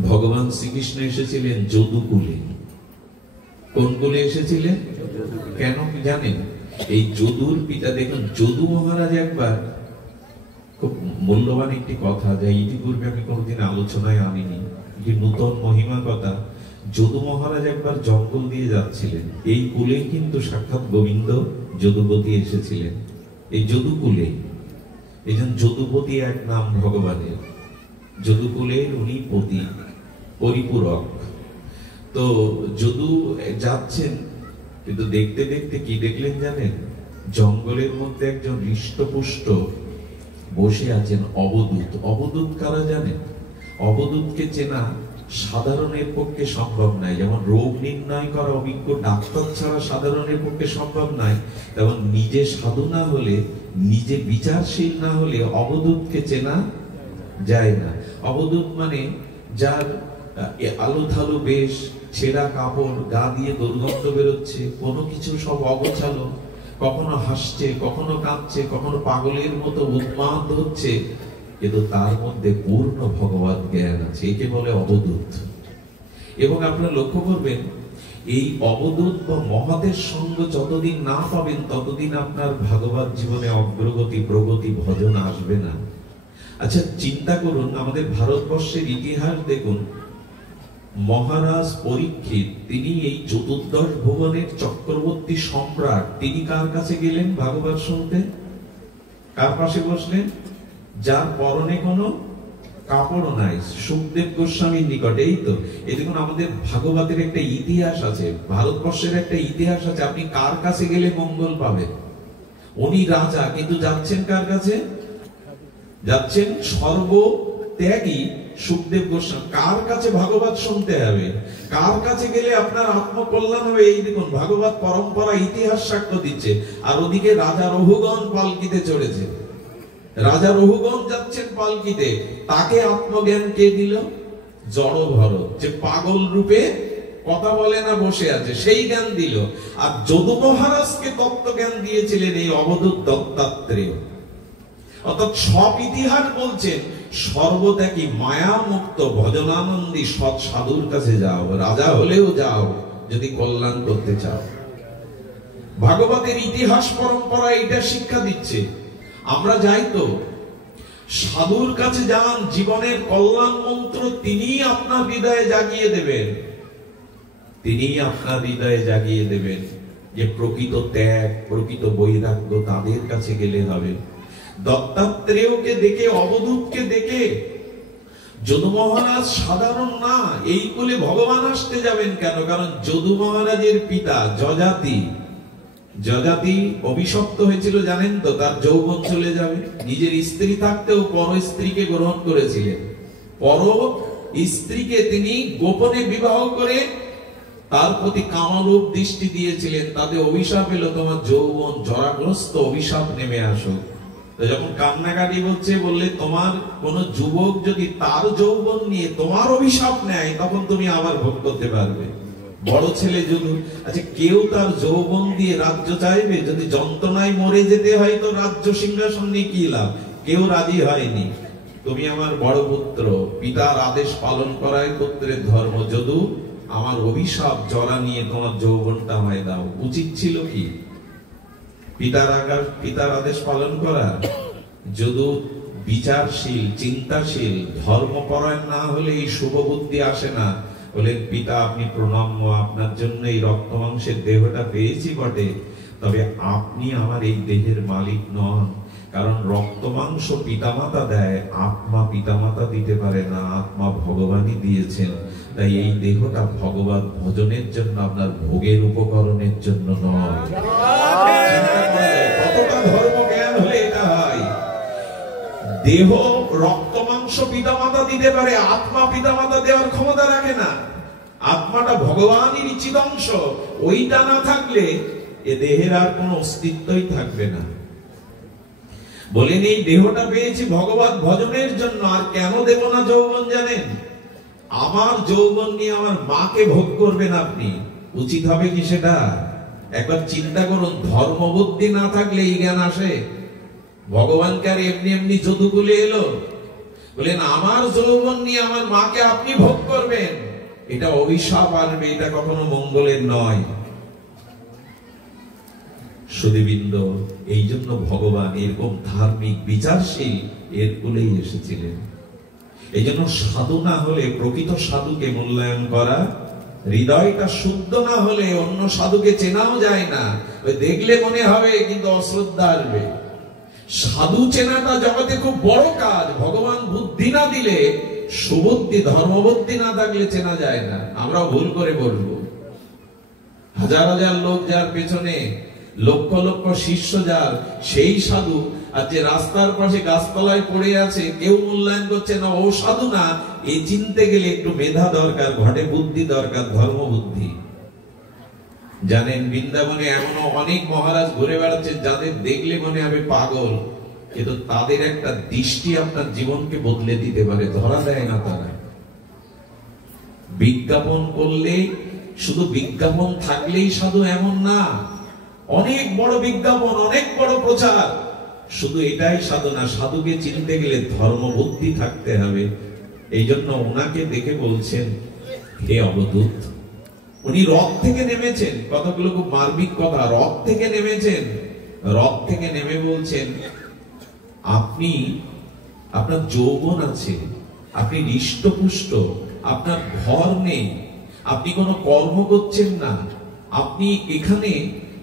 ভগবান শ্রীকৃষ্ণ এসেছিলেন যদুকুলে। কোন কুলে এসেছিলেন? কেন জানেন? এই যদুর পিতা, দেখুন যদু মহারাজ একবার, খুব মূল্যবান একটি কথা, যা ইতিপূর্বে আমি কোনোদিন আলোচনায় আনিনি, একটি নূতন মহিমা কথা। যদু মহারাজ একবার জঙ্গল দিয়ে যাচ্ছিলেন। এই কুলে কিন্তু সাক্ষাৎ গোবিন্দ যদুপতি এসেছিলেন, এই যদুকুলে। এই জন্য যদুপতি এক নাম ভগবানের। যদুকুলের উনি পতি, পরিপূরক। তো যদু যাচ্ছেন, কিন্তু দেখতে দেখতে কি দেখলেন জানেন? জঙ্গলের মধ্যে একজন হৃষ্টপুষ্ট বসে আছেন অবধূত। অবধূত কারা জানেন? অবধূতকে চেনা সাধারণের পক্ষে সম্ভব নয়। যেমন রোগ নির্ণয় করা অভিজ্ঞ ডাক্তার ছাড়া সাধারণের পক্ষে সম্ভব নয়, তেমন নিজে সাধু না হলে, নিজে বিচারশীল না হলে অবধূতকে চেনা যায় না। অবধূত মানে যার আলো থালো বেশ, ছেঁড়া কাপড়, গা দিয়ে দুর্গন্ধ বেরোচ্ছে, কোনো কিছু সব অগোছালো, কখনো হাসছে, কখনো কাঁদছে, কখনো পাগলের মতো উন্মাদ হচ্ছে, কিন্তু তার মধ্যে পূর্ণ ভগবত জ্ঞান আছে, একে বলে অবধূত। এবং আপনারা লক্ষ্য করবেন, এই অবধূত বা মহতের সঙ্গ যতদিন না পাবেন ততদিন আপনার ভাগবত জীবনে অগ্রগতি, প্রগতি, ভজন আসবে না। আচ্ছা চিন্তা করুন, আমাদের ভারতবর্ষের ইতিহাস দেখুন। মহারাজ পরীক্ষিত, তিনি এই চতুর্দশ ভুবনের চক্রবর্তী সম্রাট, তিনি কার কাছে গেলেন ভাগবত শুনতে? কার পাশে বসলেন? যার পরনে কোনো কাপড় নাই, সুখদেব গোস্বামীর নিকটে। এই তো, এই দেখুন আমাদের ভাগবতের একটা ইতিহাস আছে, ভারতবর্ষের একটা ইতিহাস আছে। আপনি কার কাছে গেলে মঙ্গল পাবেন? উনি রাজা, কিন্তু যাচ্ছেন কার কাছে? যাচ্ছেন সর্বত্যাগী সুখদেব গোস্বামী। কার কাছে ভাগবত শুনতে হবে? কার কাছে গেলে আপনার আত্মকল্যাণ হবে? এই দেখুন ভাগবত পরম্পরা, ইতিহাস সাক্ষ্য দিচ্ছে। আর ওদিকে রাজা রঘুগণ পালকিতে চড়েছে, রাজা রঘুগণ যাচ্ছেন পালকিতে। তাকে আত্মজ্ঞান কে দিল? জড় ভরত, যে পাগল রূপে কথা বলে না, বসে আছে, সেই জ্ঞান দিল। আর যদু মহারাজকে তত্ত্ব জ্ঞান দিয়েছিলেন এই অবধূত দত্তাত্রেয়। অর্থাৎ সব ইতিহাস বলছেন সর্বত্যাগী মায়া মুক্ত ভজনানন্দী সৎ সাধুর কাছে যাও, রাজা হলেও যাও যদি কল্যাণ করতে চাও। ভাগবতের ইতিহাস পরম্পরা এটা শিক্ষা দিচ্ছে। আমরা যাই তো সাধুর কাছে যান, জীবনের কল্যাণ মন্ত্র তিনি আপনার হৃদয়ে জাগিয়ে দেবেন, তিনি আপনার হৃদয়ে জাগিয়ে দেবেন। যে প্রকৃত ত্যাগ, প্রকৃত বৈরাগ্য, তাদের কাছে গেলে হবে। দত্তাত্রেয়কে দেখে, অবধূতকে দেখে যদু মহারাজ সাধারণ না, এই কুলে ভগবান আসতে যাবেন কেন? কারণ যদু মহারাজের পিতা যজাতি, যজাতি অভিশপ্ত হয়েছিল জানেন তো, তার যৌবন চলে যাবে। নিজের স্ত্রী থাকতেও পর স্ত্রীকে গ্রহণ করেছিলেন। পর স্ত্রীকে তিনি গোপনে বিবাহ করে তার প্রতি কামরূপ দৃষ্টি দিয়েছিলেন। তাদের অভিশাপ এলো, তোমার যৌবন জরাগ্রস্ত, অভিশাপ নেমে আসো। যখন কান্নাকাটি হচ্ছে, বললে তোমার কোন যুবক যদি তার যৌবন নিয়ে তোমার অভিশাপ নেয়, তখন তুমি আবার ভোগ করতে পারবে। বড় ছেলে যদু, আচ্ছা কেউ তার যৌবন দিয়ে রাজ্য চাইবে? যদি যন্ত্রণায় মরে যেতে হয় তো রাজ্য সিংহাসন নিয়ে কি লাভ? কেউ রাজি হয়নি। তুমি আমার বড় পুত্র, পিতার আদেশ পালন করাই পুত্রের ধর্ম। যদু, আমার অভিশাপ জরা নিয়ে তোমার যৌবনটা আমায় দাও। উচিত ছিল কি পিতার আদেশ পালন করা? যদু বিচারশীল, চিন্তাশীল, ধর্মপরায়ণ না হলে এই শুভ বুদ্ধি আসে না। বলেন, পিতা আপনি প্রণম্য, আপনার জন্য এই রক্ত মাংসের দেহটা পেয়েছি বটে, তবে আপনি আমার এই দেহের মালিক নন। কারণ রক্ত মাংস পিতামাতা দেয়, আত্মা পিতামাতা দিতে পারে না, আত্মা ভগবানই দিয়েছেন। তাই এই দেহটা ভগবান ভজনের জন্য, আপনার ভোগের উপকরণের জন্য নয়। কতটা ধর্ম জ্ঞান হলে এটা হয়? দেহ রক্ত মাংস পিতামাতা দিতে পারে, আত্মা পিতামাতা দেওয়ার ক্ষমতা রাখে না। আত্মাটা ভগবানের ইচ্ছিত অংশ, ওইটা না থাকলে এ দেহের আর কোন অস্তিত্বই থাকবে না। বলেন, এই দেহটা পেয়েছি ভগবত ভজনের জন্য। আর কেন দেব না যৌবন জানেন? আমার যৌবন নিয়ে আমার মাকে ভোগ করবেন আপনি, উচিত হবে কি সেটা? একবার চিন্তা করুন, ধর্মবুদ্ধি না থাকলে এই জ্ঞান আসে? ভগবানকে আর এমনি এমনি যদুকুলে এলো? বলেন, আমার যৌবন নিয়ে আমার মাকে আপনি ভোগ করবেন, এটা অভিশাপ আনবে, এটা কখনো মঙ্গলের নয়। সুধীবৃন্দ, এই জন্য ভগবান এরকম ধার্মিক, বিচারশীল এর কুলেই এসেছিলেন। এই জন্য সাধু না হলে, প্রকৃত সাধুকে মূল্যায়ন করা, হৃদয়টা শুদ্ধ না হলে অন্য সাধুকে চেনাও যায় না। ওই দেখলে মনে হবে, কিন্তু অশ্রদ্ধা আসবে। সাধু চেনাটা জগতে খুব বড় কাজ। ভগবান বুদ্ধি না দিলে, সুবুদ্ধি ধর্মবুদ্ধি না থাকলে চেনা যায় না। আমরা ভুল করে বলবো, হাজার হাজার লোক যার পেছনে, লক্ষ লক্ষ শিষ্য যার, সেই সাধু আর যে রাস্তার পাশে গাছতলায় পড়ে আছে কেউ মূল্যায়ন করছে না, ও সাধু না, এই চিনতে গেলে একটু মেধা দরকার, ঘটে বুদ্ধি দরকার, ধর্ম বুদ্ধি। জানেন বৃন্দাবনে এমনও অনেক মহারাজ ঘুরে বেড়াচ্ছেন যাদের দেখলে মনে হবে পাগল, কিন্তু তাদের একটা দৃষ্টি আপনার জীবনকে বদলে দিতে পারে, ধরা দেয় না তারা। বিজ্ঞাপন করলে শুধু বিজ্ঞাপন থাকলেই সাধু এমন না, অনেক বড় বিজ্ঞাপন, অনেক বড় প্রচার, শুধু এটাই সাধু না। সাধুকে চিনতে গেলে ধর্মবুদ্ধি থাকতে হবে। এই জন্য ওনাকে দেখে বলছেন, হে অবধূত, উনি রথ থেকে নেমেছেন, কতগুলো খুব মার্মিক কথা, রথ থেকে নেমেছেন, রথ থেকে নেমে বলছেন, আপনি, আপনার যৌবন আছে, আপনি হৃষ্টপুষ্ট, আপনার ঘর নেই, আপনি কোনো কর্ম করছেন না, আপনি এখানে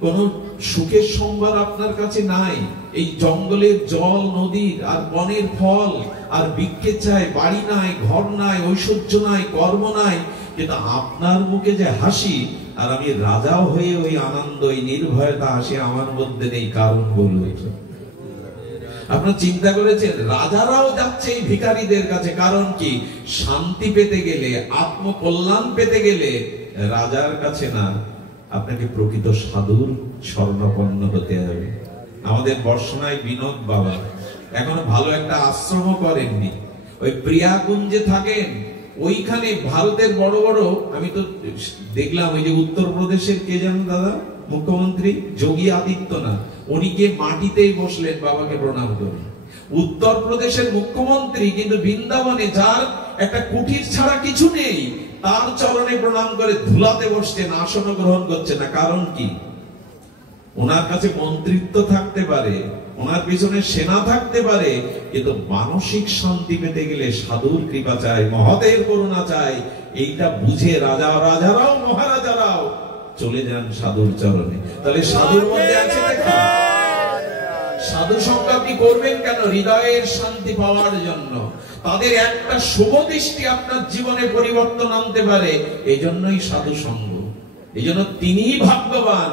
কোনো সুখের সম্ভার আপনার কাছে নাই, এই জঙ্গলের জল, নদীর আর বনের ফল আর বৃক্ষের চাই, বাড়ি নাই, ঘর নাই, ঐশ্বর্য নাই, কর্ম নাই, কিন্তু আপনার মুখে যে হাসি, আর আমি রাজাও হয়ে ওই আনন্দ, এই নির্ভয়তা হাসি আমার মধ্যে নেই, কারণ বলবে। আপনার চিন্তা করেছেন রাজারাও যাচ্ছে এই ভিখারীদের কাছে, কারণ কি? শান্তি পেতে গেলে, আত্মকল্যাণ পেতে গেলে রাজার কাছে না, আপনাকে প্রকৃত সাধুর শরণাপন্ন হতে হবে। আমাদের বর্ষনায় বিনোদ বাবা এখনো ভালো একটা আশ্রম করেননি, ওই প্রিয়াকুঞ্জে থাকেন, ওইখানে ভারতের বড় বড়, আমি তো দেখলাম ওই যে উত্তরপ্রদেশের কে জানেন দাদা, মুখ্যমন্ত্রী যোগী আদিত্যনাথ, উনি কে মাটিতেই বসলেন বাবাকে প্রণাম করে। উত্তরপ্রদেশের মুখ্যমন্ত্রী কিন্তু বৃন্দাবনে, যার একটা কুটির ছাড়া কিছু নেই, তার চরণে প্রণাম করে ধুলাতে বসছেন, আসন গ্রহণ করছে না। কারণ কি? ওনার কাছে মন্ত্রিত্ব থাকতে পারে, ওনার পিছনে সেনা থাকতে পারে, কিন্তু মানসিক শান্তি পেতে গেলে সাধুর কৃপা চাই, মহতের করুণা চাই। এইটা বুঝে রাজারাও মহারাজারাও চলে যান সাধুর চরণে। তাহলে সাধুর মধ্যে আছে নাকি? সাধু সঙ্গ আপনি করবেন কেন? হৃদয়ের শান্তি পাওয়ার জন্য। তাদের একটা শুভ দৃষ্টি আপনার জীবনে পরিবর্তন আনতে পারে, এই জন্যই সাধু সঙ্গ। এই জন্য তিনিই ভাগ্যবান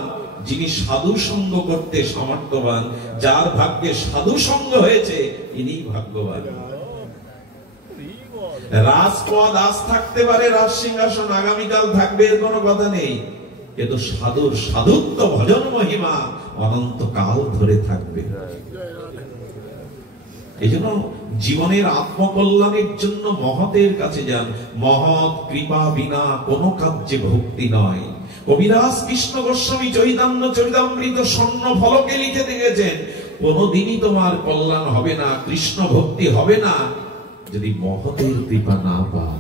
যিনি সাধু সঙ্গ করতে সামর্থ্যবান, যার ভাগ্যে সাধু সঙ্গ হয়েছে ইনিই ভাগ্যবান। রাজপদ আজ থাকতে পারে, রাজ সিংহাসন আগামীকাল থাকবে, এর কোনো কথা নেই, কিন্তু সাধুর সাধুত্ব ভজন মহিমা অনন্তকাল ধরে থাকবে। এই জন্য জীবনের আত্মকল্যাণের জন্য মহতের কাছে যান। মহৎ কৃপা বিনা কোনো কার্যে ভক্তি নয়। কবিরাজ কৃষ্ণ গোস্বামী চৈতন্য চরিতামৃত স্বর্ণ ফলকে লিখে দিয়েছেন, কোনদিনই তোমার কল্যাণ হবে না, কৃষ্ণ ভক্তি হবে না, যদি মহতের কৃপা না পান।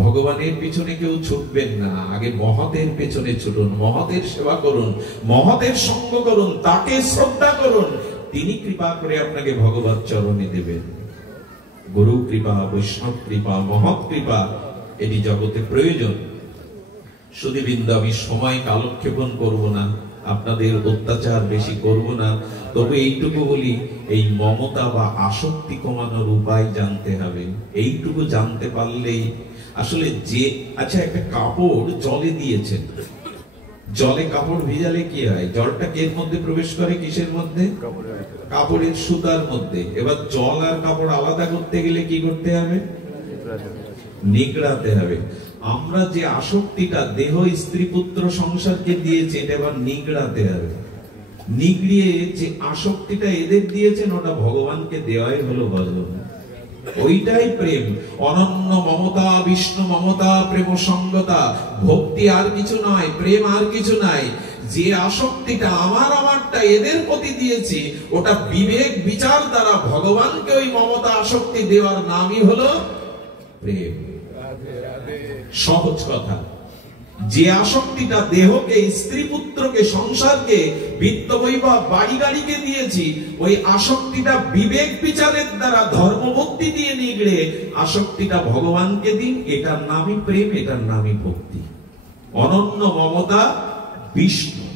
ভগবানের পিছনে কেউ ছুটবেন না, আগে মহতের পেছনে ছুটুন, মহতের সেবা করুন, মহতের সঙ্গ করুন, তাকে শ্রদ্ধা করুন, তিনি কৃপা করে আপনাকে ভগবত চরণে দেবেন। গুরু কৃপা, বৈষ্ণব কৃপা, মহৎ কৃপা এটি জগতে প্রয়োজন। সুধীবৃন্দ, আমি সময় কালক্ষেপণ করব না, আপনাদের অত্যাচার বেশি করব না, তবে এইটুকু বলি, এই মমতা বা আসক্তি কমানোর উপায় জানতে হবে। এইটুকু জানতে পারলেই আসলে যে, আচ্ছা একটা কাপড় জলে দিয়েছেন, জলে কাপড় ভিজালে কি হয়? জলটা এর মধ্যে প্রবেশ করে, কিসের মধ্যে? কাপড়ের সুতার মধ্যে। এবার জল আর কাপড় আলাদা করতে গেলে কি করতে হবে? নিগড়াতে হবে। আমরা যে আসক্তিটা দেহ স্ত্রী পুত্র সংসারকে দিয়েছে, এটা এবার নিগড়াতে হবে। নিগড়িয়ে যে আসক্তিটা এদের দিয়েছেন, ওটা ভগবানকে দেওয়াই হলো ভজন। ওইটাই প্রেম। অনন্য মমতা, বিষ্ণু মমতা, প্রেম সঙ্গতা, ভক্তি আর কিছু নয়, প্রেম আর কিছু নাই। যে আসক্তিটা আমারটা এদের প্রতি দিয়েছি, ওটা বিবেক বিচার দ্বারা ভগবানকে ওই মমতা আসক্তি দেওয়ার নামই হলো প্রেম। সহজ কথা। যে আসক্তিটা দেহকে, স্ত্রী পুত্রকে, সংসারকে, বিত্ত বৈভব, বাড়ি গাড়িকে দিয়েছি, ওই আসক্তিটা বিবেক বিচারের দ্বারা ধর্মভক্তি দিয়ে নিগড়ে আসক্তিটা ভগবানকে দিন, এটার নামই প্রেম, এটার নামই ভক্তি। অনন্য মমতা বিষ্ণু,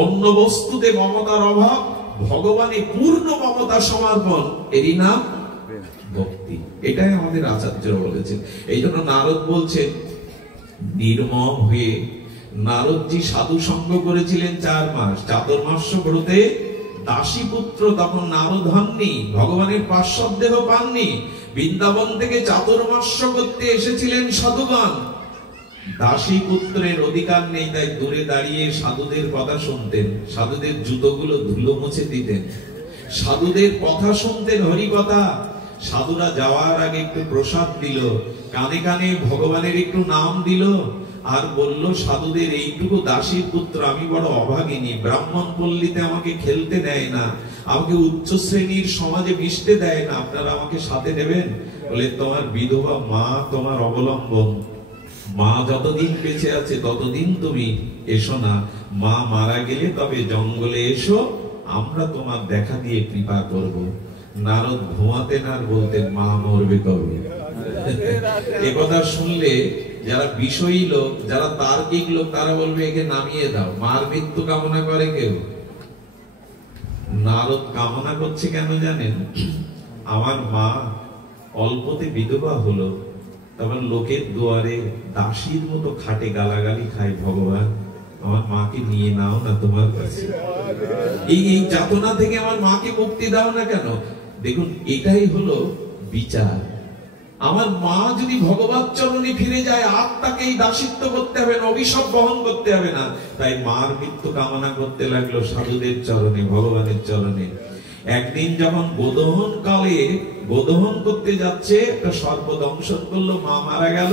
অন্য বস্তুতে মমতার অভাব, ভগবানে পূর্ণ মমতা সমর্পণ, এরই নাম ভক্তি। এটাই আমাদের আচার্যরা বলেছেন। এই জন্য নারদ বলছেন, নির্মম হয়ে নারদজি সাধু সঙ্গ করেছিলেন 4 মাস, চাতুর্মাস্য ব্রতে দাসীপুত্র তখন নারদ হননি, ভগবানের পার্শ্বদ দেহ পাননি, বৃন্দাবন থেকে চাতুর্মাস্য করতে এসেছিলেন সাধুগণ। দাসী পুত্রের অধিকার নেই, তাই দূরে দাঁড়িয়ে সাধুদের কথা শুনতেন, সাধুদের জুতোগুলো ধুলো মুছে দিতেন, সাধুদের কথা শুনতেন, হরি কথা। সাধুরা যাওয়ার আগে একটু প্রসাদ দিল, কানে কানে ভগবানের একটু নাম দিল, আর বলল সাধুদের এইটুকু দাসীর পুত্র, আমি বড় অভাগিনী, ব্রাহ্মণ পল্লীতে আমাকে খেলতে দেয় না, আমাকে উচ্চ শ্রেণীর সমাজে মিশতে দেয় না, আপনারা আমাকে সাথে নেবেন? বলে তোমার বিধবা মা তোমার অবলম্বন, মা যতদিন বেঁচে আছে ততদিন তুমি এসো না, মা মারা গেলে তবে জঙ্গলে এসো, আমরা তোমার দেখা দিয়ে কৃপা করব। নারদ ঘুমাতেন আর বলতেন মা মরবে কবে। এ কথা শুনলে যারা বিষয়ী লোক, যারা তার্কিক লোক, তারা বলবে একে নামিয়ে দাও। মার মৃত্যু কামনা করে কেউ? নারদ কামনা করছে কেন জানেন? আমার মা অল্পতে বিধবা হলো, তারপর লোকের দুয়ারে দাসীর মতো খাটে গালাগালি খায়, ভগবান আমার মাকে নিয়ে নাও না তোমার কাছে, এই যাতনা থেকে আমার মাকে মুক্তি দাও না কেন? দেখুন, এটাই হলো বিচার। আমার মা যদি ভগবত চরণে ফিরে যায়, আত্মাকে এই দাসিত্ব করতে হবে না, অভিশাপ বহন করতে হবে না। তাই মার মৃত্যু কামনা করতে লাগলো সাধুদের চরণে, ভগবানের চরণে। একদিন যখন গোদহন কালে গোদহন করতে যাচ্ছে, একটা সর্প দংশন করলো, মা মারা গেল,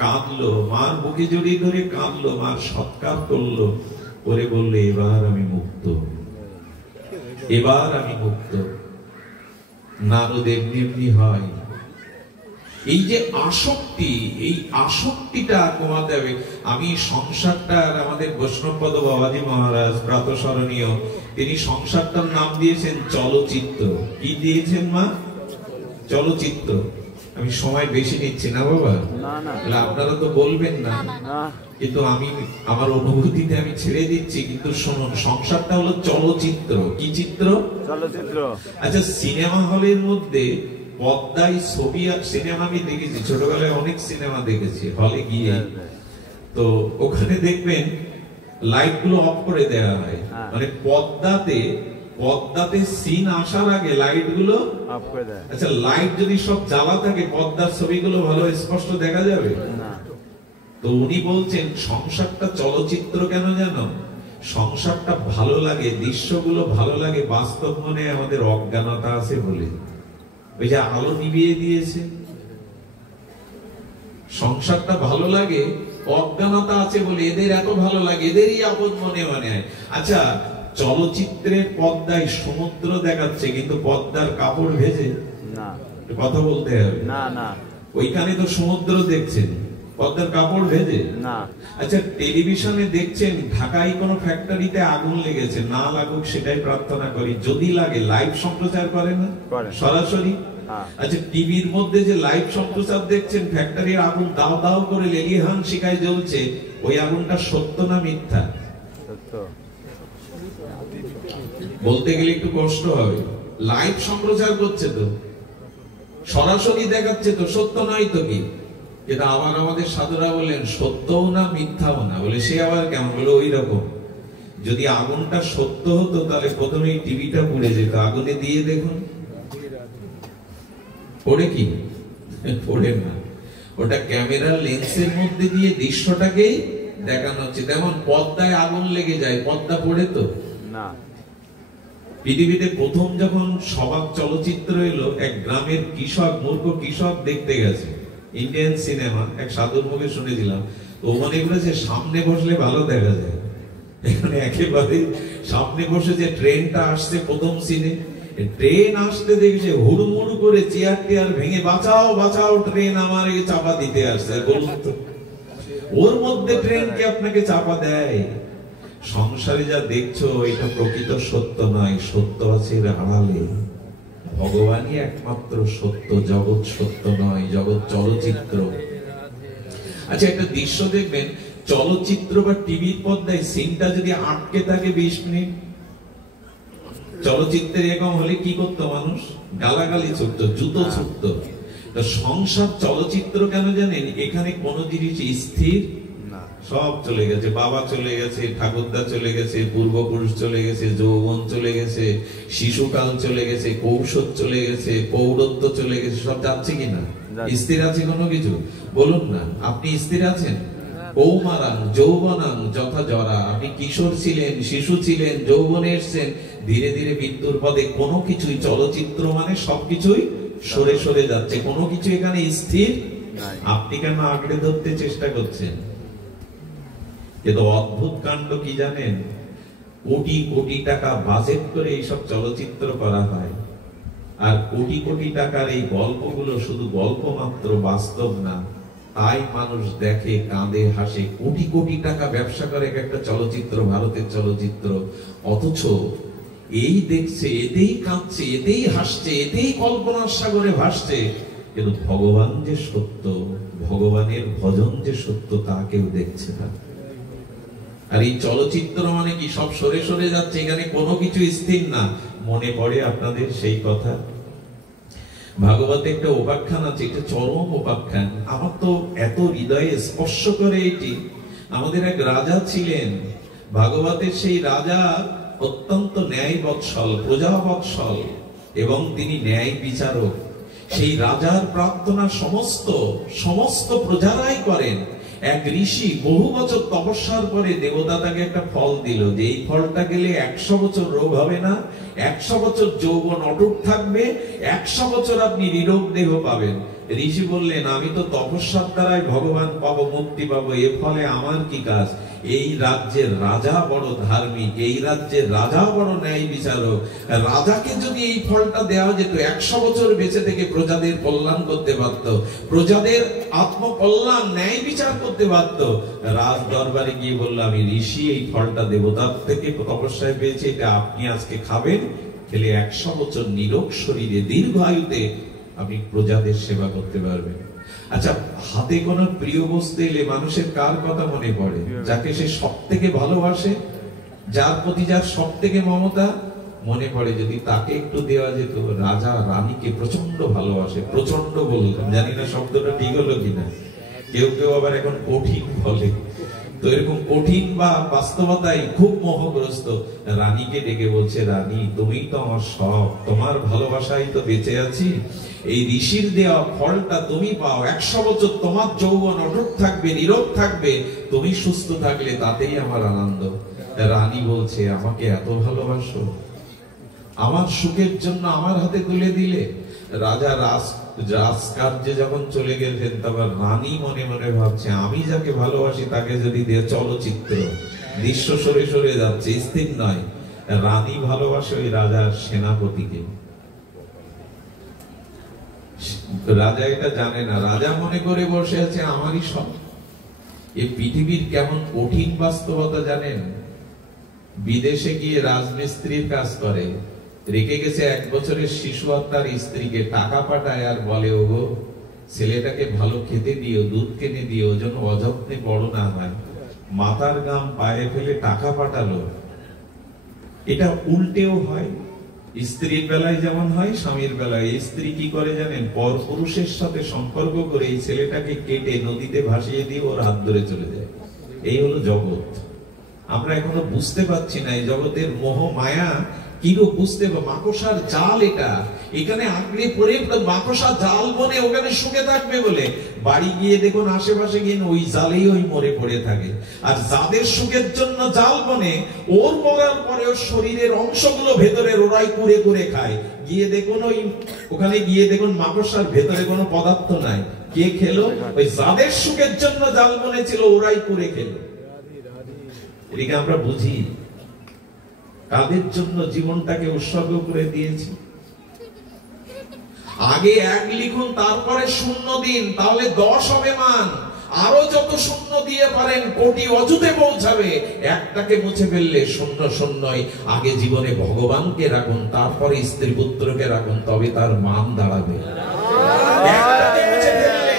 কাঁদলো, মার বুকে জড়িয়ে ধরে কাঁদলো, মার সৎকার করলো, করে বললো এবার আমি মুক্ত, এবার আমি মুক্ত। নারদের এমনি হয়। এই যে আসক্তি, এই আসক্তিটা কমাতে হবে। আমি সংসারটার, আমাদের বৈষ্ণবপদ বাবাজি মহারাজ প্রাতঃস্মরণীয়, তিনি সংসারটার নাম দিয়েছেন চলচিত্র। কি দিয়েছেন মা? চলচিত্র। আমি সময় বেশি নিচ্ছি না বাবা, আপনারা তো বলবেন না, কিন্তু আমি আমার অনুভূতিতে আমি ছেড়ে দিচ্ছি। কিন্তু শুনুন, সংসারটা হলো চলচিত্র। কি চিত্র? চলচিত্র। আচ্ছা, সিনেমা হলের মধ্যে পর্দায় ছবি, সিনেমা আমি দেখেছি ছোটবেলায়, অনেক সিনেমা দেখেছি হলে গিয়ে, তো ওখানে দেখবেন লাইট গুলো অফ করে দেওয়া হয়, মানে পর্দাতে সিন আসার আগে লাইট গুলো অফ করে দেয়। আচ্ছা, লাইট যদি সব জ্বালা থাকে, পর্দার ছবিগুলো ভালো স্পষ্ট দেখা যাবে না। তো উনি বলছেন সংসারটা চলচিত্র কেন জানো? সংসারটা ভালো লাগে, দৃশ্যগুলো ভালো লাগে, বাস্তব মনে আমাদের অজ্ঞানতা আছে বলে। ওই যে আলো নিভিয়ে দিয়েছে, সংসারটা ভালো লাগে, অজ্ঞানতা আছে বলে এদের এত ভালো লাগে, এদেরই আপদ মনে মনে হয়। আচ্ছা, চলচ্চিত্রের পর্দায় সমুদ্র দেখাচ্ছে, কিন্তু পর্দার কাপড় ভেজে না, কথা বলতে হবে না, না ওইখানে তো সমুদ্র দেখছেন, পর্দার কাপড় ভেজে না। আচ্ছা, টেলিভিশনে দেখছেন ঢাকায় কোন ফ্যাক্টরিতে আগুন লেগেছে, না লাগুক সেটাই প্রার্থনা করি, যদি লাগে লাইভ সম্প্রচার করে না সরাসরি? আচ্ছা, টিভির মধ্যে যে লাইভ সম্প্রচার দেখছেন, ফ্যাক্টরির আগুন দাও দাও করে লেলিহান শিখায় জ্বলছে, ওই আগুনটা সত্য না মিথ্যা? সত্য। বলতে গেলে একটু কষ্ট হবে, লাইভ সম্প্রচার করছে তো, সরাসরি দেখাচ্ছে তো, সত্য নয় তো কি? কিন্তু আবার আমাদের সাধুরা বললেন সত্যও না মিথ্যাও না, বলে সে আবার কেমন? বলে ওই রকম, যদি আগুনটা সত্য হতো তাহলে প্রথমে টিভিটা পুড়ে যেত, আগুনে দিয়ে দেখুন পড়ে কি? পড়ে না, ওটা ক্যামেরার লেন্সের মধ্যে দিয়ে দৃশ্যটাকে দেখানো হচ্ছে। তেমন পর্দায় আগুন লেগে যায়, পর্দা পড়ে তো না। পৃথিবীতে প্রথম যখন সবাক চলচ্চিত্র এলো, এক গ্রামের কৃষক, মূর্খ কৃষক দেখতে গেছে ইন্ডিয়ান সিনেমা, এক সাধুর মুখে শুনেছিলাম। তো মনে করেছে সামনে বসলে ভালো দেখা যায়, এখানে একেবারে সামনে বসে যে ট্রেনটা আসছে প্রথম সিনে, ট্রেন আসতে দেখছে হুড়মুড় করে চেয়ার টেয়ার ভেঙে, বাঁচাও বাঁচাও, ট্রেন আমার চাপা দিতে আসছে। বলুন তো, ওর মধ্যে ট্রেনকে আপনাকে চাপা দেয়? সংসারে যা দেখছো এটা প্রকৃত সত্য নয়, সত্য আছে আড়ালে, ভগবানই একমাত্র সত্য, জগৎ সত্য নয়, জগৎ চলচ্চিত্র। আচ্ছা, একটা দৃশ্য দেখবেন চলচ্চিত্র বা টিভির পর্দায়, সিনটা যদি আটকে থাকে 20 মিনিট, চলচ্চিত্রের এরকম হলে কি করতো মানুষ? গালাগালি ছুটতো, জুতো ছুটতো। সংসার চলচ্চিত্র কেন জানেন? এখানে কোন জিনিস স্থির সব চলে গেছে, বাবা চলে গেছে, ঠাকুরদা চলে গেছে, পূর্বপুরুষ চলে গেছে, যৌবন চলে গেছে, শিশুকাল চলে গেছে, কৌশল চলে গেছে, পৌরত্ব চলে গেছে, সব যাচ্ছে কিনা? স্থির আছে কোনো কিছু? বলুন না, আপনি স্থির আছেন? কৌমারাং যৌবনাং যথা জরা, আপনি কিশোর ছিলেন, শিশু ছিলেন, যৌবনে এসছেন, ধীরে ধীরে মৃত্যুর পদে কোনো কিছুই, চলচ্চিত্র মানে সবকিছুই সরে সরে যাচ্ছে, কোনো কিছু এখানে স্থির। আপনি কেন আঁকড়ে ধরতে চেষ্টা করছেন? কিন্তু অদ্ভুত কাণ্ড কি জানেন? কোটি কোটি টাকা বাজেট করে এইসব চলচ্চিত্র করা হয়, আর কোটি কোটি টাকার এই গল্পগুলো শুধু গল্প মাত্র, বাস্তব না। তাই মানুষ দেখে, কাঁদে, হাসে। কোটি কোটি টাকা ব্যবসা করে একটা চলচ্চিত্র, ভারতের চলচ্চিত্র, অথচ এই দেখছে, এতেই কাঁদছে, এতেই হাসছে, এতেই কল্পনার সাগরে ভাসছে, কিন্তু ভগবান যে সত্য, ভগবানের ভজন যে সত্য, তা কেউ দেখছে না। আর এই চলচ্চিত্র মানে কি? সব সরে সরে যাচ্ছে, এখানে কোনো কিছু স্থির না। মনে পড়ে আপনাদের সেই কথা? ভাগবতে একটা উপাখ্যান আছে, এটা চরম উপাখ্যান, আমার তো এত হৃদয়ে স্পর্শ করে এটি। আমাদের এক রাজা ছিলেন, ভাগবতের সেই রাজা অত্যন্ত ন্যায় বৎসল, প্রজা বৎসল, এবং তিনি ন্যায় বিচারক। সেই রাজার প্রার্থনা সমস্ত প্রজারাই করেন। এক ঋষি বহু বছর তপস্যার পরে দেবতা তাকে একটা ফল দিল, যে এই ফলটা গেলে 100 বছর রোগ হবে না, 100 বছর যৌবন অটুট থাকবে, 100 বছর আপনি নিরোগ দেহ পাবেন। ঋষি বললেন, আমি তো তপস্যার দ্বারাই ভগবান পাবো, মুক্তি পাবো, এর ফলে আমার কি কাজ? এই রাজ্যের রাজা বড় ধার্মিক, এই রাজ্যের রাজা বড় ন্যায় বিচারক, রাজাকে যদি এই ফলটা দেওয়া যেত, 100 বছর বেঁচে থেকে প্রজাদের কল্যাণ করতে পারত, প্রজাদের আত্মকল্যাণ, ন্যায় বিচার করতে পারত। রাজ দরবারে গিয়ে বলল, আমি ঋষি, এই ফলটা দেবতার থেকে তপস্যায় পেয়েছি, এটা আপনি আজকে খাবেন, খেলে 100 বছর নিরোগ শরীরে দীর্ঘ আয়ুতে আপনি প্রজাদের সেবা করতে পারবেন। আচ্ছা, হাতে কোনো প্রিয় বস্তু এলে মানুষের কার কথা মনে পড়ে? যাকে সে সব থেকে ভালোবাসে, যার প্রতি যার সব থেকে মমতা, মনে পড়ে যদি তাকে একটু দেওয়া যেত। রাজা রানীকে প্রচন্ড ভালোবাসে, প্রচন্ড বললাম, জানি না শব্দটা ঠিক হলো কিনা, কেউ কেউ আবার এখন কঠিন বলে, তো এরকম কঠিন বা বাস্তবতায় খুব মোহগ্রস্ত। রানীকে ডেকে বলছে, রানী তুমি তো আমার সব, তোমার ভালোবাসায় তো বেঁচে আছি, এই ঋষির দেওয়া ফলটা তুমি পাও, 100 বছর তোমার যৌবন অটুট থাকবে, নীরব থাকবে, তুমি সুস্থ থাকলে তাতেই আমার আনন্দ। রানী বলছে, আমাকে এত ভালোবাসো, আমার সুখের জন্য আমার হাতে তুলে দিলে। রাজা রাজকার্যে যখন চলে গেলেন, তখন রানী মনে মনে ভাবছে, আমি যাকে ভালোবাসি তাকে যদি দিয়ে, চলচ্চিত্র দৃশ্য সরে সরে যাচ্ছে, স্থির নয়। রানী ভালোবাসে ওই রাজার সেনাপতিকে। রাজা এটা জানে না, রাজা মনে করে বসে আছে আমারই সব। এই পৃথিবীর কেমন কঠিন বাস্তবতা জানেন? বিদেশে গিয়ে রাজমিস্ত্রির কাজ করে, রেখে গেছে 1 বছরের শিশু আর তার স্ত্রীকে, টাকা পাঠায় আর বলে, ওগো ছেলেটাকে ভালো খেতে দিও, দুধ কিনে দিও, যেন অযত্নে বড় না হয়। মাথার গাম পায়ে ফেলে টাকা পাঠালো। এটা উল্টেও হয়, স্ত্রীর বেলায় যেমন হয়, স্বামীর বেলায়। স্ত্রী কি করে জানেন? পরপুরুষের সাথে সম্পর্ক করে এই ছেলেটাকে কেটে নদীতে ভাসিয়ে দিয়ে ওর হাত ধরে চলে যায়। এই হলো জগৎ। আমরা এখনো বুঝতে পারছি না এই জগতের মোহ মায়া কিরূপ, বুঝতে মাকড়সার জাল এটা, এখানে আঁকড়ে পড়ে মাকড়সার জাল বনে ওখানে সুখে থাকবে বলে বাড়ি গিয়ে দেখুন আশেপাশে গিয়ে ওই জালেই ওই মরে পড়ে থাকে। আর যাদের সুখের জন্য জাল বনে, ওর মরার পরে ওর শরীরের অংশগুলো ভেতরে ওরাই কুড়ে কুড়ে খায়। গিয়ে দেখুন ওই ওখানে গিয়ে দেখুন মাকড়সার ভেতরে কোনো পদার্থ নাই। কে খেলো? ওই যাদের সুখের জন্য জাল বনে ছিল ওরাই কুড়ে খেলো। এদিকে আমরা বুঝি কাদের জন্য জীবনটাকে উৎসর্গ করে দিয়েছি। আগে 1 লিখুন, তারপরে 0 দিন, তাহলে 10 হবে মান। আরো যত 0 দিয়ে পারেন, কোটি অযুতে পৌঁছাবে। একটাকে মুছে ফেললে 0 আগে জীবনে ভগবানকে রাখুন, তারপরে স্ত্রী পুত্রকে রাখুন, তবে তার মান দাঁড়াবে। একটাকে মুছে ফেললে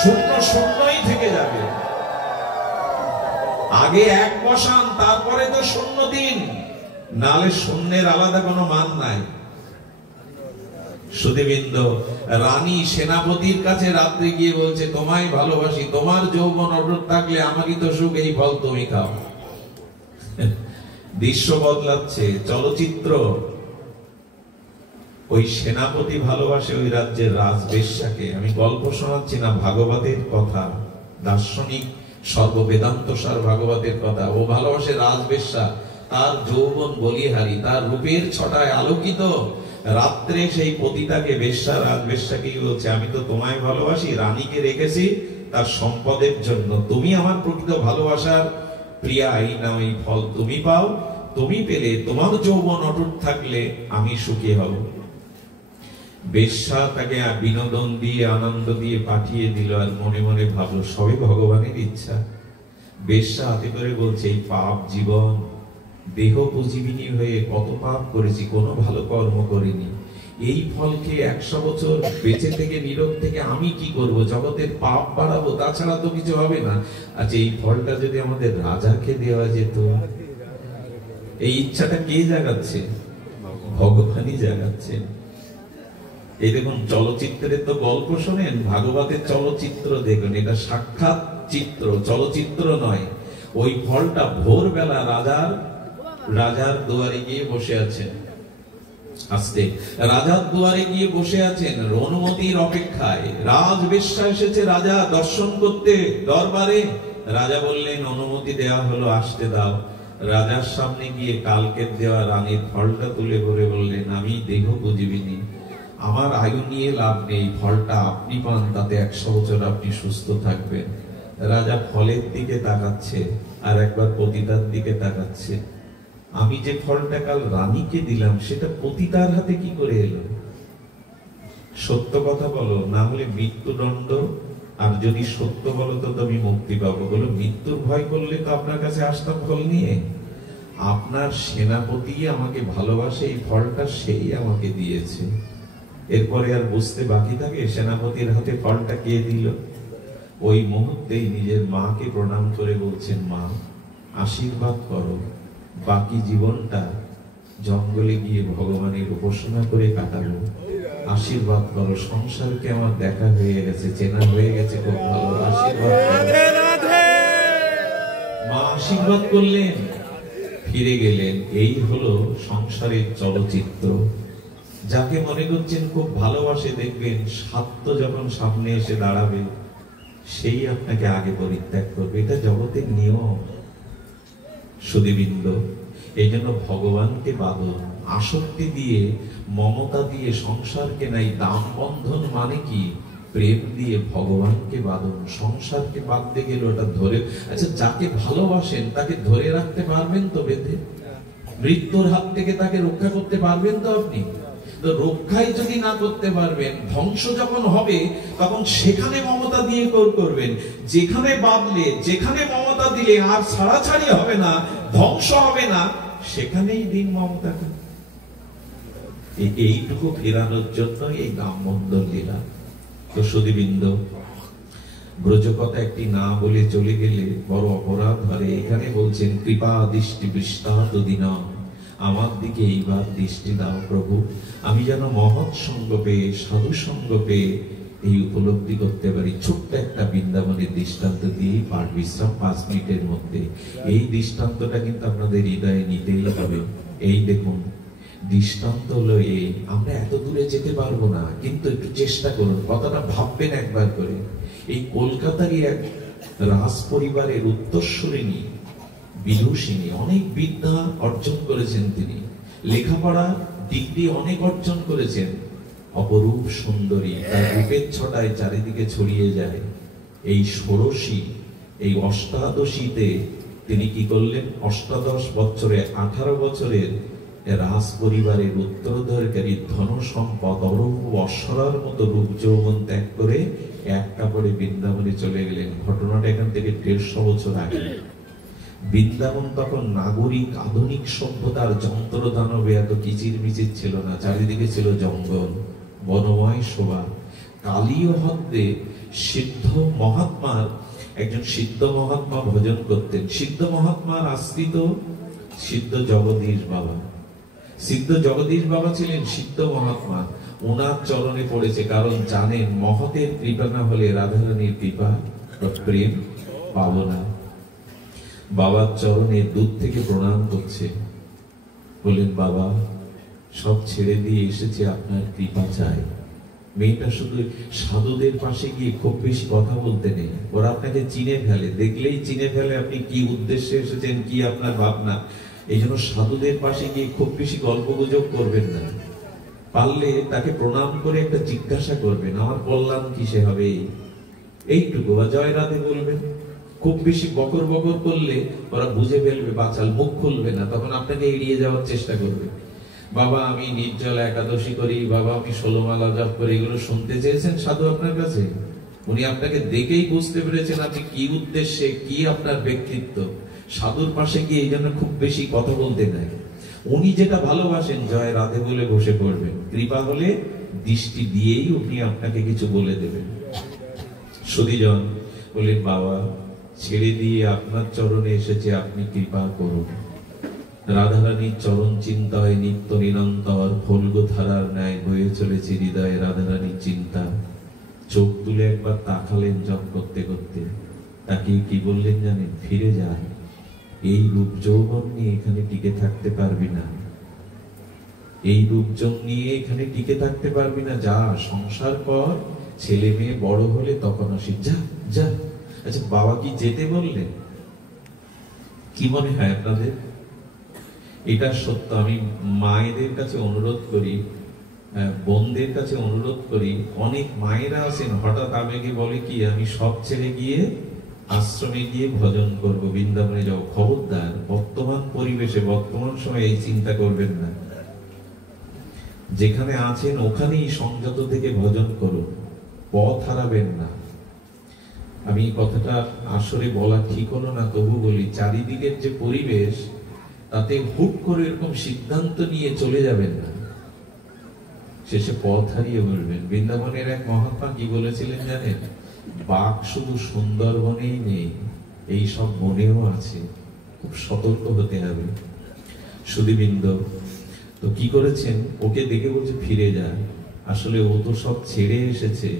0 থেকে যাবে। আগে 1 বসান, তারপরে তো 0 দিন, নালে শূন্যের আলাদা কোনো মান নাই। সুধীবৃন্দ, রানী সেনাপতির কাছে রাত্রে গিয়ে বলছে, তোমায় ভালোবাসি, তোমার যৌবন অটুট থাকলে আমারই তো সুখ, এই ফল তুমি খাও। দৃশ্য বদলাচ্ছে, চলচ্চিত্র। ওই সেনাপতি ভালোবাসে ওই রাজ্যের রাজবেশ্যাকে। আমি গল্প শোনাচ্ছি না, ভাগবতের কথা, দার্শনিক সর্ববেদান্তসার ভাগবতের কথা। ও ভালোবাসে রাজবেশ্যা, তার যৌবন বলিহারি, তার রূপের ছটায় আলোকিত। রাত্রে সেই পতিতাকে, বেশ্যা রাজবেশ্যাকে বলছে, আমি তো তোমায় ভালোবাসি, রানীকে রেখেছি তার সম্পদের জন্য, তুমি আমার প্রকৃত ভালোবাসার প্রিয়া, এই নাও এই ফল তুমি পাও, তুমি পেলে, তোমার যৌবন অটুট থাকলে আমি সুখী হব। বেশ্যা তাকে বিনোদন দিয়ে, আনন্দ দিয়ে পাঠিয়ে দিল, আর মনে মনে ভাবলো সবই ভগবানের ইচ্ছা। বেশ্যা হাতে করে বলছে, এই পাপ জীবন, দেহ উপজীবিনী হয়ে কত পাপ করেছি, কোনো ভালো কর্ম করিনি, এই ফলকে 100 বছর বেঁচে থেকে, নীরব থেকে আমি কি করব, জগতের পাপ বাড়াবো, তাছাড়া তো কিছু হবে না। আচ্ছা, এই ফলটা যদি আমাদের রাজাকে দেওয়া যেত। এই ইচ্ছাটা কে জাগাচ্ছে? ভগবানই জাগাচ্ছে। এই দেখুন, চলচ্চিত্রের তো গল্প শোনেন, ভাগবতের চলচ্চিত্র দেখুন, এটা সাক্ষাৎ চিত্র, চলচ্চিত্র নয়। ওই ফলটা ভোরবেলা রাজার দুয়ারে গিয়ে বসে আছেন। আস্তে রাজার দুয়ারে গিয়ে বসে আছেন অনুমতির অপেক্ষায়। রাজবেশ্যা এসেছে রাজা দর্শন করতে দরবারে। রাজা বললেন, অনুমতি দেওয়া হলো, আসতে দাও। রাজার সামনে গিয়ে কালকের দেওয়া রানীর ফলটা তুলে ধরে বললেন, আমি দেহ বুঝিবিনি, আমার আয়ু নিয়ে লাভ নেই, ফলটা আপনি পান, তাতে 100 বছর আপনি সুস্থ থাকবেন। রাজা ফলের দিকে তাকাচ্ছে, আর একবার পতিতার দিকে তাকাচ্ছে। আমি যে ফলটা কাল রানীকে দিলাম, সেটা পতিতার হাতে কি করে এলো? সত্য কথা বলো, না হলে মৃত্যুদণ্ড, আর যদি সত্য বলো তো তুমি মুক্তি পাবো। বলো, মৃত্যুর ভয় করলে তো আপনার কাছে আসতাম ফল নিয়ে। আপনার সেনাপতি আমাকে ভালোবাসে, এই ফলটা সেই আমাকে দিয়েছে। এরপরে আর বুঝতে বাকি থাকে সেনাপতির হাতে ফলটা কে দিল। ওই মুহূর্তেই নিজের মাকে প্রণাম করে বলছেন, মা আশীর্বাদ করো, বাকি জীবনটা জঙ্গলে গিয়ে ভগবানের উপাসনা করে কাটাবো, আশীর্বাদ করো, সংসারকে আমার দেখা হয়ে গেছে, চেনা হয়ে গেছে, খুব ভালো, আশীর্বাদ করো। মা আশীর্বাদ করলেন, ফিরে গেলেন। এই হলো সংসারের চলচ্চিত্র। যাকে মনে করছেন খুব ভালোবাসে, দেখবেন স্বার্থ যখন সামনে এসে দাঁড়াবে, সেই আপনাকে আগে পরিত্যাগ করবে। এটা জগতের নিয়ম। সুধীবৃন্দ, এই জন্য ভগবানকে বাঁধন, আসক্তি দিয়ে, মমতা দিয়ে সংসারকে নাই। দাম বন্ধন মানে কি? প্রেম দিয়ে ভগবানকে বাঁধন। সংসারকে বাঁধতে গেলে ওটা ধরে, আচ্ছা যাকে ভালোবাসেন তাকে ধরে রাখতে পারবেন তো বেঁধে? মৃত্যুর হাত থেকে তাকে রক্ষা করতে পারবেন তো আপনি? রক্ষাই যদি না করতে পারবেন, ধ্বংস যখন হবে তখন সেখানে মমতা দিয়ে করবেন। যেখানে বাঁধলে, যেখানে মমতা দিলে আর ছাড়াছাড়ি হবে না, ধ্বংস হবে না, সেখানেই দিন মমতা। এইটুকু ফেরানোর জন্য এই দামোদর লীলা। তো সুধীবৃন্দ, ব্রজকথা একটি না বলে চলে গেলে বড় অপরাধ ধরে। এখানে বলছেন, কৃপা দৃষ্টি বৃষ্টাত দিনম, আমার দিকে এইবার দৃষ্টি দাও প্রভু, আমি যেন মহৎ সঙ্গ পেয়ে, সাধু সঙ্গ পেয়ে এই উপলব্ধি করতে পারি। ছোট্ট একটা বৃন্দাবনের দৃষ্টান্ত দিয়ে পাঠ বিশ্রাম 5 মিনিটের মধ্যে। এই দৃষ্টান্তটা কিন্তু আপনাদের হৃদয়ে নিতেই হবে। এই দেখুন, দৃষ্টান্ত হলো এই, আমরা এত দূরে যেতে পারবো না, কিন্তু একটু চেষ্টা করুন, কথাটা ভাববেন একবার করে। এই কলকাতারই এক রাজ পরিবারের উত্তরসূরিণী বিদুষিনী, অনেক বিদ্যা অর্জন করেছেন তিনি, লেখাপড়া ডিগ্রি অনেক অর্জন করেছেন, অপরূপ সুন্দরী, তার রূপের ছটায় চারিদিকে ছড়িয়ে যায়। এই ষোড়শী, এই অষ্টাদশীতে তিনি কি করলেন? 18 বছরে 18 বছরের রাজ পরিবারের উত্তরাধিকারী, ধন সম্পদ, অরূপ অশ্বরার মতো রূপ যৌবন ত্যাগ করে এক কাপড়ে বৃন্দাবনে চলে গেলেন। ঘটনাটা এখান থেকে 150 বছর আগে। বৃন্দাবন তখন নাগরিক আধুনিক সভ্যতার যন্ত্র দানবে এত কিচির মিচির ছিল না, চারিদিকে ছিল জঙ্গল, বনময় শোভা। কালীয় হদ্দে সিদ্ধ মহাত্মার, একজন সিদ্ধ মহাত্মা ভজন করতেন। সিদ্ধ মহাত্মার আশ্রিত সিদ্ধ জগদীশ বাবা। সিদ্ধ জগদীশ বাবা ছিলেন সিদ্ধ মহাত্মা, ওনার চরণে পড়েছে, কারণ জানেন মহতের কৃপা না হলে রাধারানীর কৃপা বা প্রেম পাবো না। বাবার চরণে দূর থেকে প্রণাম করছে, বললেন বাবা সব ছেড়ে দিয়ে এসেছে, আপনার কৃপা চাই। মেয়েটা শুধু সাধুদের পাশে গিয়ে খুব বেশি কথা বলতে নেই, ওরা আপনাকে চিনে ফেলে, দেখলেই চিনে ফেলে আপনি কি উদ্দেশ্যে এসেছেন, কি আপনার ভাবনা। এই জন্য সাধুদের পাশে গিয়ে খুব বেশি গল্প গুজব করবেন না। পারলে তাকে প্রণাম করে একটা জিজ্ঞাসা করবেন, আমার কল্যাণ কিসে হবে, এইটুকু, বা জয় রাধে বলবেন। খুব বেশি বকর বকর করলে ওরা বুঝে ফেলবে, বাচাল মুখ খুলবে না, তখন আপনাকে এড়িয়ে যাওয়ার চেষ্টা করবে। বাবা আমি নির্জল একাদশী করি, বাবা আমি 16 মালা জপ করি, এগুলো শুনতে চেয়েছেন সাধু আপনার কাছে? উনি আপনাকে দেখেই বুঝতে পেরেছেন আপনি কি উদ্দেশ্যে, কি আপনার ব্যক্তিত্ব। সাধুর পাশে গিয়ে এই জন্য খুব বেশি কথা বলতে নেয়। উনি যেটা ভালোবাসেন জয় রাধে বলে বসে পড়বেন, কৃপা হলে দৃষ্টি দিয়েই উনি আপনাকে কিছু বলে দেবেন। সুধীজন বললেন বাবা ছেড়ে দিয়ে আপনার চরণে এসেছে, আপনি কৃপা করুন। রাধারানীর চরণ চিন্তায় নিত্য নিরন্তর ফল্গু ধারার ন্যায় বয়ে চলেছে হৃদয়ে রাধারানীর চিন্তা। চোখ তুলে একবার তাকালেন জপ করতে করতে, তাকে কি বললেন জানেন? ফিরে যায়, এই রূপ যৌবন নিয়ে এখানে টিকে থাকতে পারবি না, এই রূপজন নিয়ে এখানে টিকে থাকতে পারবি না, যা সংসার কর, ছেলে মেয়ে বড় হলে তখন আসি, যা যা। আচ্ছা বাবা কি যেতে বললেন? কি মনে হয় আপনাদের? এটা সত্য। আমি মায়েদের কাছে অনুরোধ করি, বোনদের কাছে অনুরোধ করি, অনেক মায়েরা আছেন হঠাৎ আবেগে বলে কি আমি সব ছেড়ে গিয়ে আশ্রমে গিয়ে ভজন করব, বৃন্দাবনে যাও। খবরদার, বর্তমান পরিবেশে বর্তমান সময়ে এই চিন্তা করবেন না। যেখানে আছেন ওখানেই সংযত থেকে ভজন করুন, পথ হারাবেন না। আমি কথাটা আসলে বলা ঠিক হলো না, তবু বলি, চারিদিকের যে পরিবেশ তাতে হুট করে এরকম সিদ্ধান্ত নিয়ে চলে যাবেন না, শেষে পথ হারিয়ে বলবেন। বৃন্দাবনের এক মহাত্মা কি বলেছিলেন জানেন? বাঘ শুধু সুন্দরবনেই নেই, এই সব বনেও আছে, খুব সতর্ক হতে হবে। সুধীবৃন্দ তো কি করেছেন, ওকে দেখে বলছে ফিরে যায়। আসলে ও তো সব ছেড়ে এসেছে।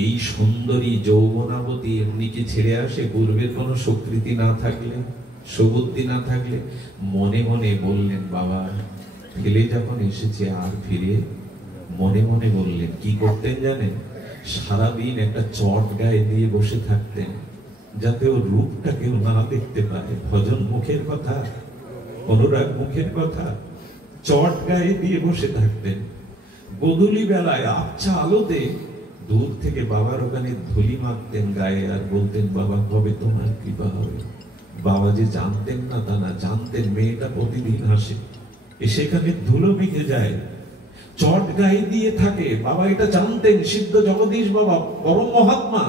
এই সুন্দরী যৌবনাবতী এমনিকে ছেড়ে আসে? পূর্বের কোনো সুকৃতি না থাকলে, সুবুদ্ধি না থাকলে? মনে মনে বললেন বাবা ফেলে যখন এসেছে আর ফিরে, মনে মনে বললেন। কি করতেন জানেন? সারাদিন একটা চট গায়ে দিয়ে বসে থাকতেন, যাতে ওর রূপটা কেউ না দেখতে পারে। ভজন মুখের কথা, অনুরাগ মুখের কথা, চট গায়ে দিয়ে বসে থাকতেন। গোধূলি বেলায় আচ্ছা আলোতে দূর থেকে বাবার ওখানে ধুলি মারতেন গায়ে, আর বলতেন বাবা কবে তোমার কৃপা হবে। বাবা যে জানতেন না তা না, জানতেন মেয়েটা প্রতিদিন আসে, সেখানে ধুলো মেখে যায়, চট গায়ে দিয়ে থাকে। বাবা এটা জানতেন, সিদ্ধ জগদীশ বাবা পরম মহাত্মা।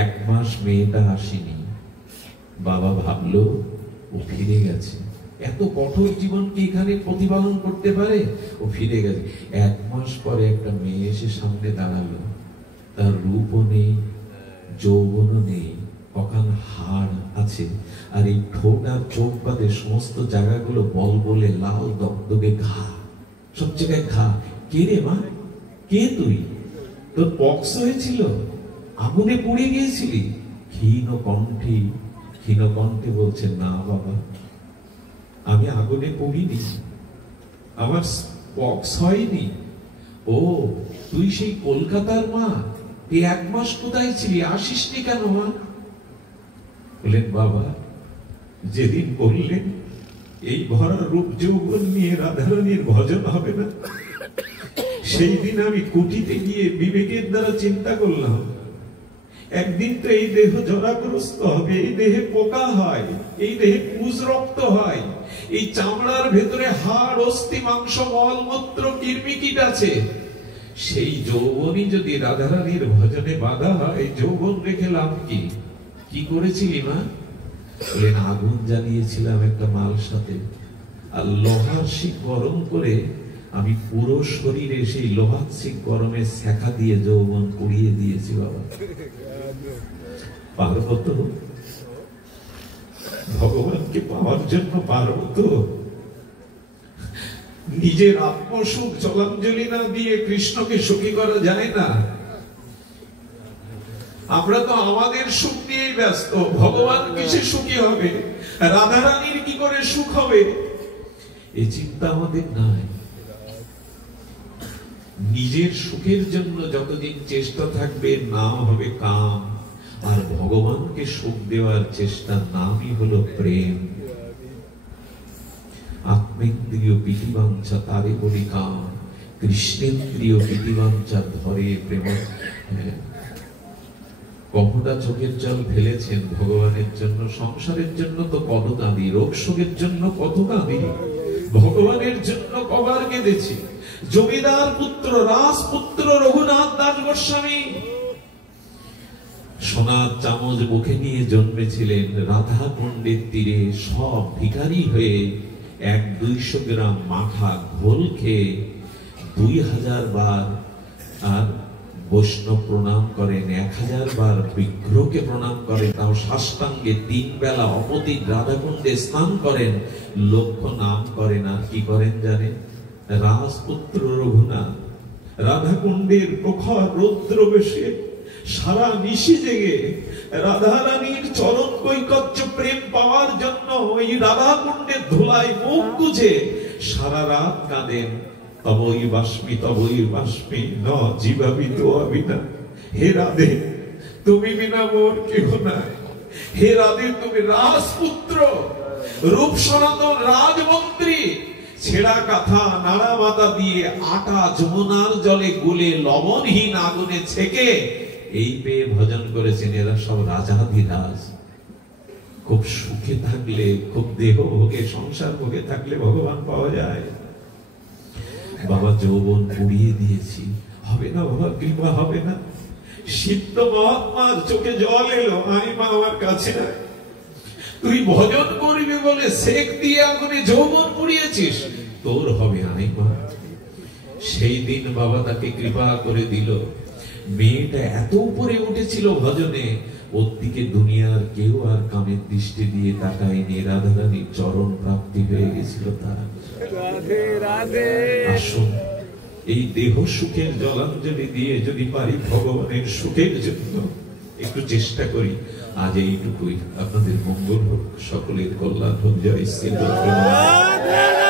1 মাস মেয়েটা আসেনি, বাবা ভাবলো ও ফিরে গেছে। এত কঠোর জীবন কি এখানে প্রতিপালন করতে পারে? ও ফিরে গেছে। 1 মাস পরে একটা মেয়ে এসে সামনে দাঁড়ালো, তার রূপও নেই, যৌবনও নেই, অকাল হাড় আছে, আর এই ঠোঁট আর চোখ বাদে সমস্ত জায়গাগুলো বলবলে লাল দগদগে ঘা, সব জায়গায় ঘা। কে রে মা, কে তুই? তোর পক্স হয়েছিল, আগুনে পুড়ে গিয়েছিলি? ক্ষীণ কণ্ঠে বলছে না বাবা, আমি আগুনে পুড়িনি, আমার পক্স হয়নি। ও তুই সেই কলকাতার মা, এই 1 মাস কোথায় ছিলি, আসিসনি কেন মা? বললেন বাবা যেদিন বললেন এই ভরা রূপ যৌবন নিয়ে রাধারানীর ভজন হবে না, সেই দিন আমি কুটিতে গিয়ে বিবেকের দ্বারা চিন্তা করলাম, একদিন তো এই দেহ জরাগ্রস্ত হবে, এই দেহে পোকা হয়, এই দেহে পুজ রক্ত হয়, এই চামড়ার ভেতরে হাড় অস্থি মাংস মলমূত্র কীট আছে। সেই যৌবনই যদি রাধারানীর ভজনে বাধা হয়, যৌবন রেখে লাভ কি? কি করেছিলি মা? বলেন আগুন জ্বালিয়েছিলাম একটা মাল সাথে, আর লোহার শিক গরম করে আমি পুরো শরীরে সেই লোহার শিক গরমে শেখা দিয়ে যৌবন পুড়িয়ে দিয়েছি বাবা। পারবো তো? ভগবানকে পাওয়ার জন্য পারবো তো? নিজের আত্মসুখ জলাঞ্জলি না দিয়ে কৃষ্ণকে সুখী করা যায় না। আমরা তো আমাদের সুখ নিয়েই ব্যস্ত। ভগবান কিসে সুখী হবে, রাধারানীর কি করে সুখ হবে, এই চিন্তা আমাদের নাই। নিজের সুখের জন্য যতদিন চেষ্টা থাকবে নাম হবে কাম, আর ভগবানকে সুখ দেওয়ার চেষ্টার নামই হলো প্রেম। আত্মেন্দ্রিয় প্রীতিবাঞ্ছা তারে বলি কাম, কৃষ্ণেন্দ্রিয় প্রীতিবাঞ্ছা ধরে প্রেম। কতটা চোখের জল ফেলেছেন ভগবানের জন্য, সংসারের জন্য তো কত কাঁদি, রোগ শোকের জন্য কত কাঁদি, ভগবানের জন্য কবার কেঁদেছি। জমিদার পুত্র রাজপুত্র রঘুনাথ দাস গোস্বামী সোনার চামচ মুখে নিয়ে জন্মেছিলেন। রাধা কুণ্ডের তীরে সব ভিখারি হয়ে 100-200 গ্রাম মাখা ঘোল খেয়ে 2000 বার আর বৈষ্ণব প্রণাম করেন, 1000 বার বিগ্রহকে প্রণাম করেন, তাও সাষ্টাঙ্গে 3 বেলা অপতিত রাধাকুণ্ডে স্নান করেন, লক্ষ্য নাম করেন। আর কি করেন জানেন? রাজপুত্র রঘুনাথ রাধাকুণ্ডের প্রখর রৌদ্র বেশে সারা নিশি জেগে রাধারানীর চরণ কৈকর্য প্রেম পাওয়ার জন্য ওই রাধাকুণ্ডের ধুলায় মুখ গুজে সারা রাত কাঁদেন। তবই বাষ্পী তবই বাষ্পী ন জীবাবি তো আবিনা। হে রাধে, তুমি বিনা মোর কেহ নাই। হে রাধে, তুমি রাজপুত্র, রূপ সনাতন রাজমন্ত্রী। ছেঁড়া কাঁথা নাড়া মাথা দিয়ে আটা যমুনার জলে গুলে লবণহীন আগুনে ছেকে এই পেয়ে ভজন করেছেন। এরা সব রাজাধিরাজ। খুব সুখে থাকলে, খুব দেহ ভোগে সংসার ভোগে থাকলে ভগবান পাওয়া যায়। বাবা যৌবন পুড়িয়ে দিয়েছি, হবে না বাবা, কৃপা হবে না। সিদ্ধ মহাত্মার চোখে জল এলো, আই মা আমার কাছে নাই। তুই ভজন করবি বলে শেখ দিয়ে আগুনে যৌবন পুড়িয়েছিস, তোর হবে আই মা। সেই দিন বাবা তাকে কৃপা করে দিল। মেয়েটা এত উপরে উঠেছিল ভজনে, ওর দিকে দুনিয়ার কেউ আর কামের দৃষ্টি দিয়ে তাকায়নি। রাধারানীর চরণ প্রাপ্তি হয়ে গেছিল তার। আসুন এই দেহ সুখের জলাঞ্জলি দিয়ে যদি পারি ভগবানের সুখের জন্য একটু চেষ্টা করি। আজ এইটুকুই। আপনাদের মঙ্গল হোক, সকলের কল্যাণ হোক। জয় শ্রী রাধে।